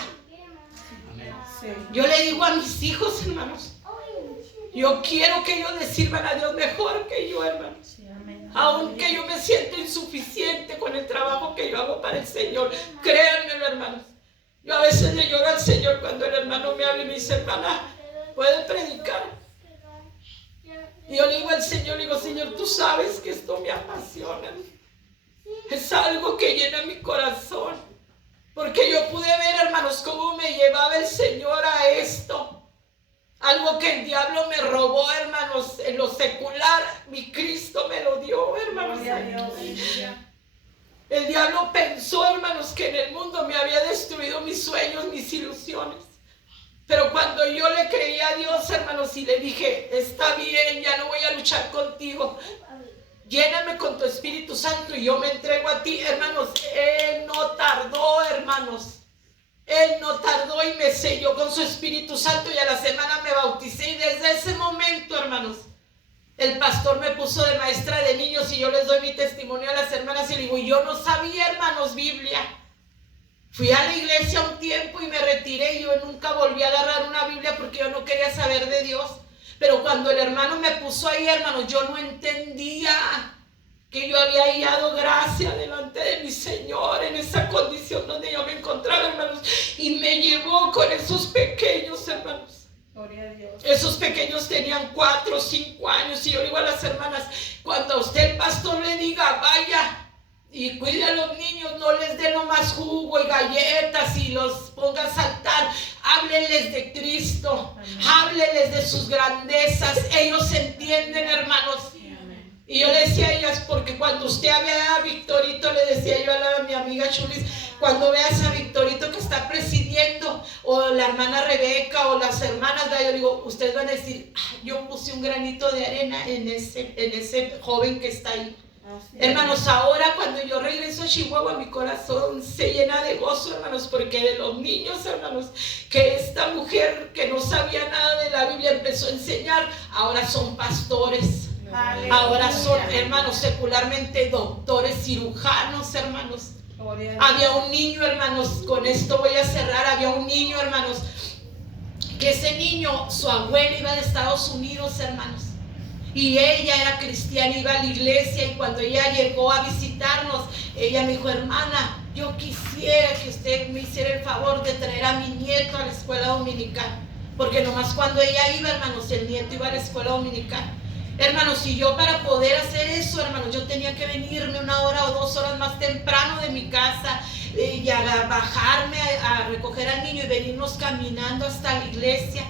Sí. Yo le digo a mis hijos, hermanos, yo quiero que ellos le sirvan a Dios mejor que yo, hermanos. Sí, amén. Aunque yo me siento insuficiente con el trabajo que yo hago para el Señor, créanmelo, hermanos. Yo a veces le lloro al Señor cuando el hermano me habla y me dice, hermana, ¿puede predicar? Y yo le digo al Señor, Señor, tú sabes que esto me apasiona. Es algo que llena mi corazón. Porque yo pude ver, hermanos, cómo me llevaba el Señor a esto. Algo que el diablo me robó, hermanos, en lo secular, mi Cristo me lo dio, hermanos. El diablo pensó, hermanos, que en el mundo me había destruido mis sueños, mis ilusiones. Pero cuando yo le creí a Dios, hermanos, y le dije, está bien, ya no voy a luchar contigo, lléname con tu Espíritu Santo y yo me entrego a ti, hermanos. Él no tardó, hermanos. Él no tardó y me selló con su Espíritu Santo y a la semana me bauticé. Y desde ese momento, hermanos, el pastor me puso de maestra de niños y yo les doy mi testimonio a las hermanas y digo, yo no sabía, hermanos, Biblia. Fui a la iglesia un tiempo y me retiré y yo nunca volví a agarrar una Biblia porque yo no quería saber de Dios. Pero cuando el hermano me puso ahí, hermanos, yo no entendía que yo había hallado gracia delante de mi Señor en esa condición donde yo me encontraba, hermanos. Y me llevó con esos pequeños, hermanos. Gloria a Dios. Esos pequeños tenían 4 o 5 años y yo le digo a las hermanas, cuando a usted el pastor le diga, vaya y cuide a los niños, no les dé nomás jugo y galletas y los ponga a saltar, háblenles de Cristo, háblenles de sus grandezas, ellos entienden, hermanos. Y yo le decía a ellas, porque cuando usted vea a Victorito, le decía yo a mi amiga Chulis, cuando veas a Victorito que está presidiendo, o la hermana Rebeca, o las hermanas, yo digo, ustedes van a decir, yo puse un granito de arena en ese joven que está ahí. Hermanos, ahora cuando yo regreso a Chihuahua, mi corazón se llena de gozo, hermanos, porque de los niños, hermanos, que esta mujer que no sabía nada de la Biblia empezó a enseñar, ahora son pastores. Aleluya. Ahora son, hermanos, secularmente doctores, cirujanos, hermanos. Había un niño, hermanos, con esto voy a cerrar, había un niño, hermanos, que ese niño, su abuela iba de Estados Unidos, hermanos. Y ella era cristiana, iba a la iglesia y cuando ella llegó a visitarnos, ella me dijo, hermana, yo quisiera que usted me hiciera el favor de traer a mi nieto a la escuela dominical. Porque nomás cuando ella iba, hermanos, el nieto iba a la escuela dominical. Hermanos, y yo para poder hacer eso, hermanos, yo tenía que venirme 1 hora o 2 horas más temprano de mi casa y a bajarme a recoger al niño y venirnos caminando hasta la iglesia.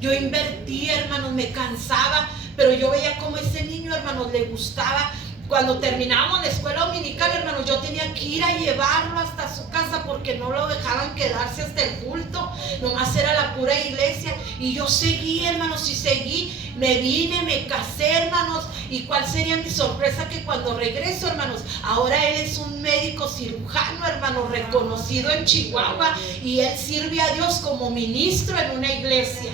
Yo invertí, hermanos, me cansaba, pero yo veía como ese niño, hermanos, le gustaba. Cuando terminábamos la escuela dominical, hermanos, yo tenía que ir a llevarlo hasta su casa porque no lo dejaban quedarse hasta el culto. Nomás era la pura iglesia. Y yo seguí, hermanos, y seguí. me vine, me casé, hermanos, y cuál sería mi sorpresa que cuando regreso, hermanos, ahora él es un médico cirujano, hermanos, reconocido en Chihuahua, y él sirve a Dios como ministro en una iglesia.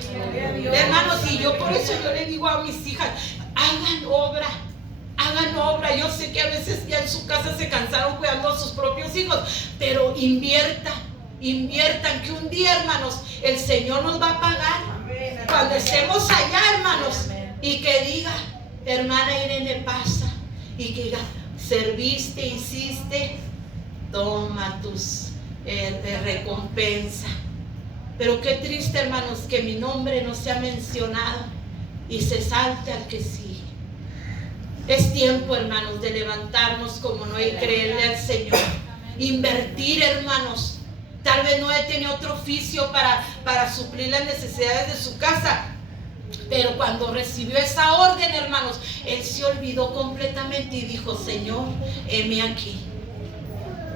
Hermanos, y yo por eso yo le digo a mis hijas, hagan obra. Hagan obra. Yo sé que a veces ya en su casa se cansaron cuidando a sus propios hijos, pero inviertan, que un día, hermanos, el Señor nos va a pagar. Cuando estemos allá, hermanos, y que diga, hermana Irene pasa, y que diga, serviste, hiciste, toma tus recompensa. Pero qué triste, hermanos, que mi nombre no sea mencionado y se salte al que sigue. Es tiempo, hermanos, de levantarnos como no y creerle al Señor. Invertir, hermanos. Tal vez no he tenido otro oficio para suplir las necesidades de su casa, pero cuando recibió esa orden, hermanos, él se olvidó completamente y dijo, Señor, heme aquí.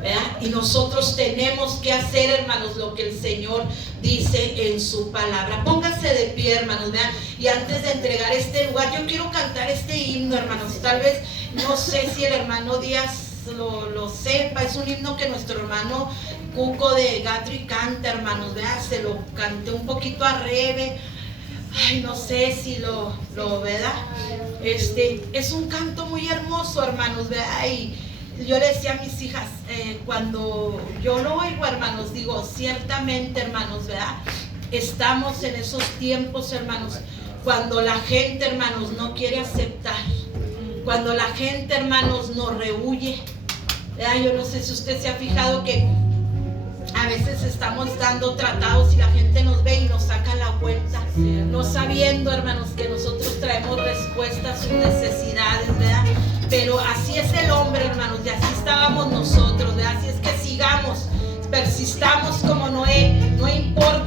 ¿Verdad? Y nosotros tenemos que hacer, hermanos, lo que el Señor dice en su palabra. Pónganse de pie, hermanos, ¿verdad? Y antes de entregar este lugar, yo quiero cantar este himno, hermanos. Tal vez, no sé si el hermano Díaz lo sepa. Es un himno que nuestro hermano Cuco de Gatri canta, hermanos, ¿verdad? Se lo canté un poquito a Rebe. Ay, no sé si lo ¿verdad? Es un canto muy hermoso, hermanos, ¿verdad? Y yo le decía a mis hijas, cuando yo lo oigo, hermanos, digo, ciertamente, hermanos, ¿verdad? Estamos en esos tiempos, hermanos, cuando la gente, hermanos, no quiere aceptar, cuando la gente, hermanos, nos rehuye, ¿verdad? Yo no sé si usted se ha fijado que a veces estamos dando tratados y la gente nos ve y nos saca la vuelta, no sabiendo, hermanos, que nosotros traemos respuesta a sus necesidades, ¿verdad? Pero así es el hombre, hermanos, y así estábamos nosotros, ¿verdad? Así es que sigamos, persistamos como Noé, no importa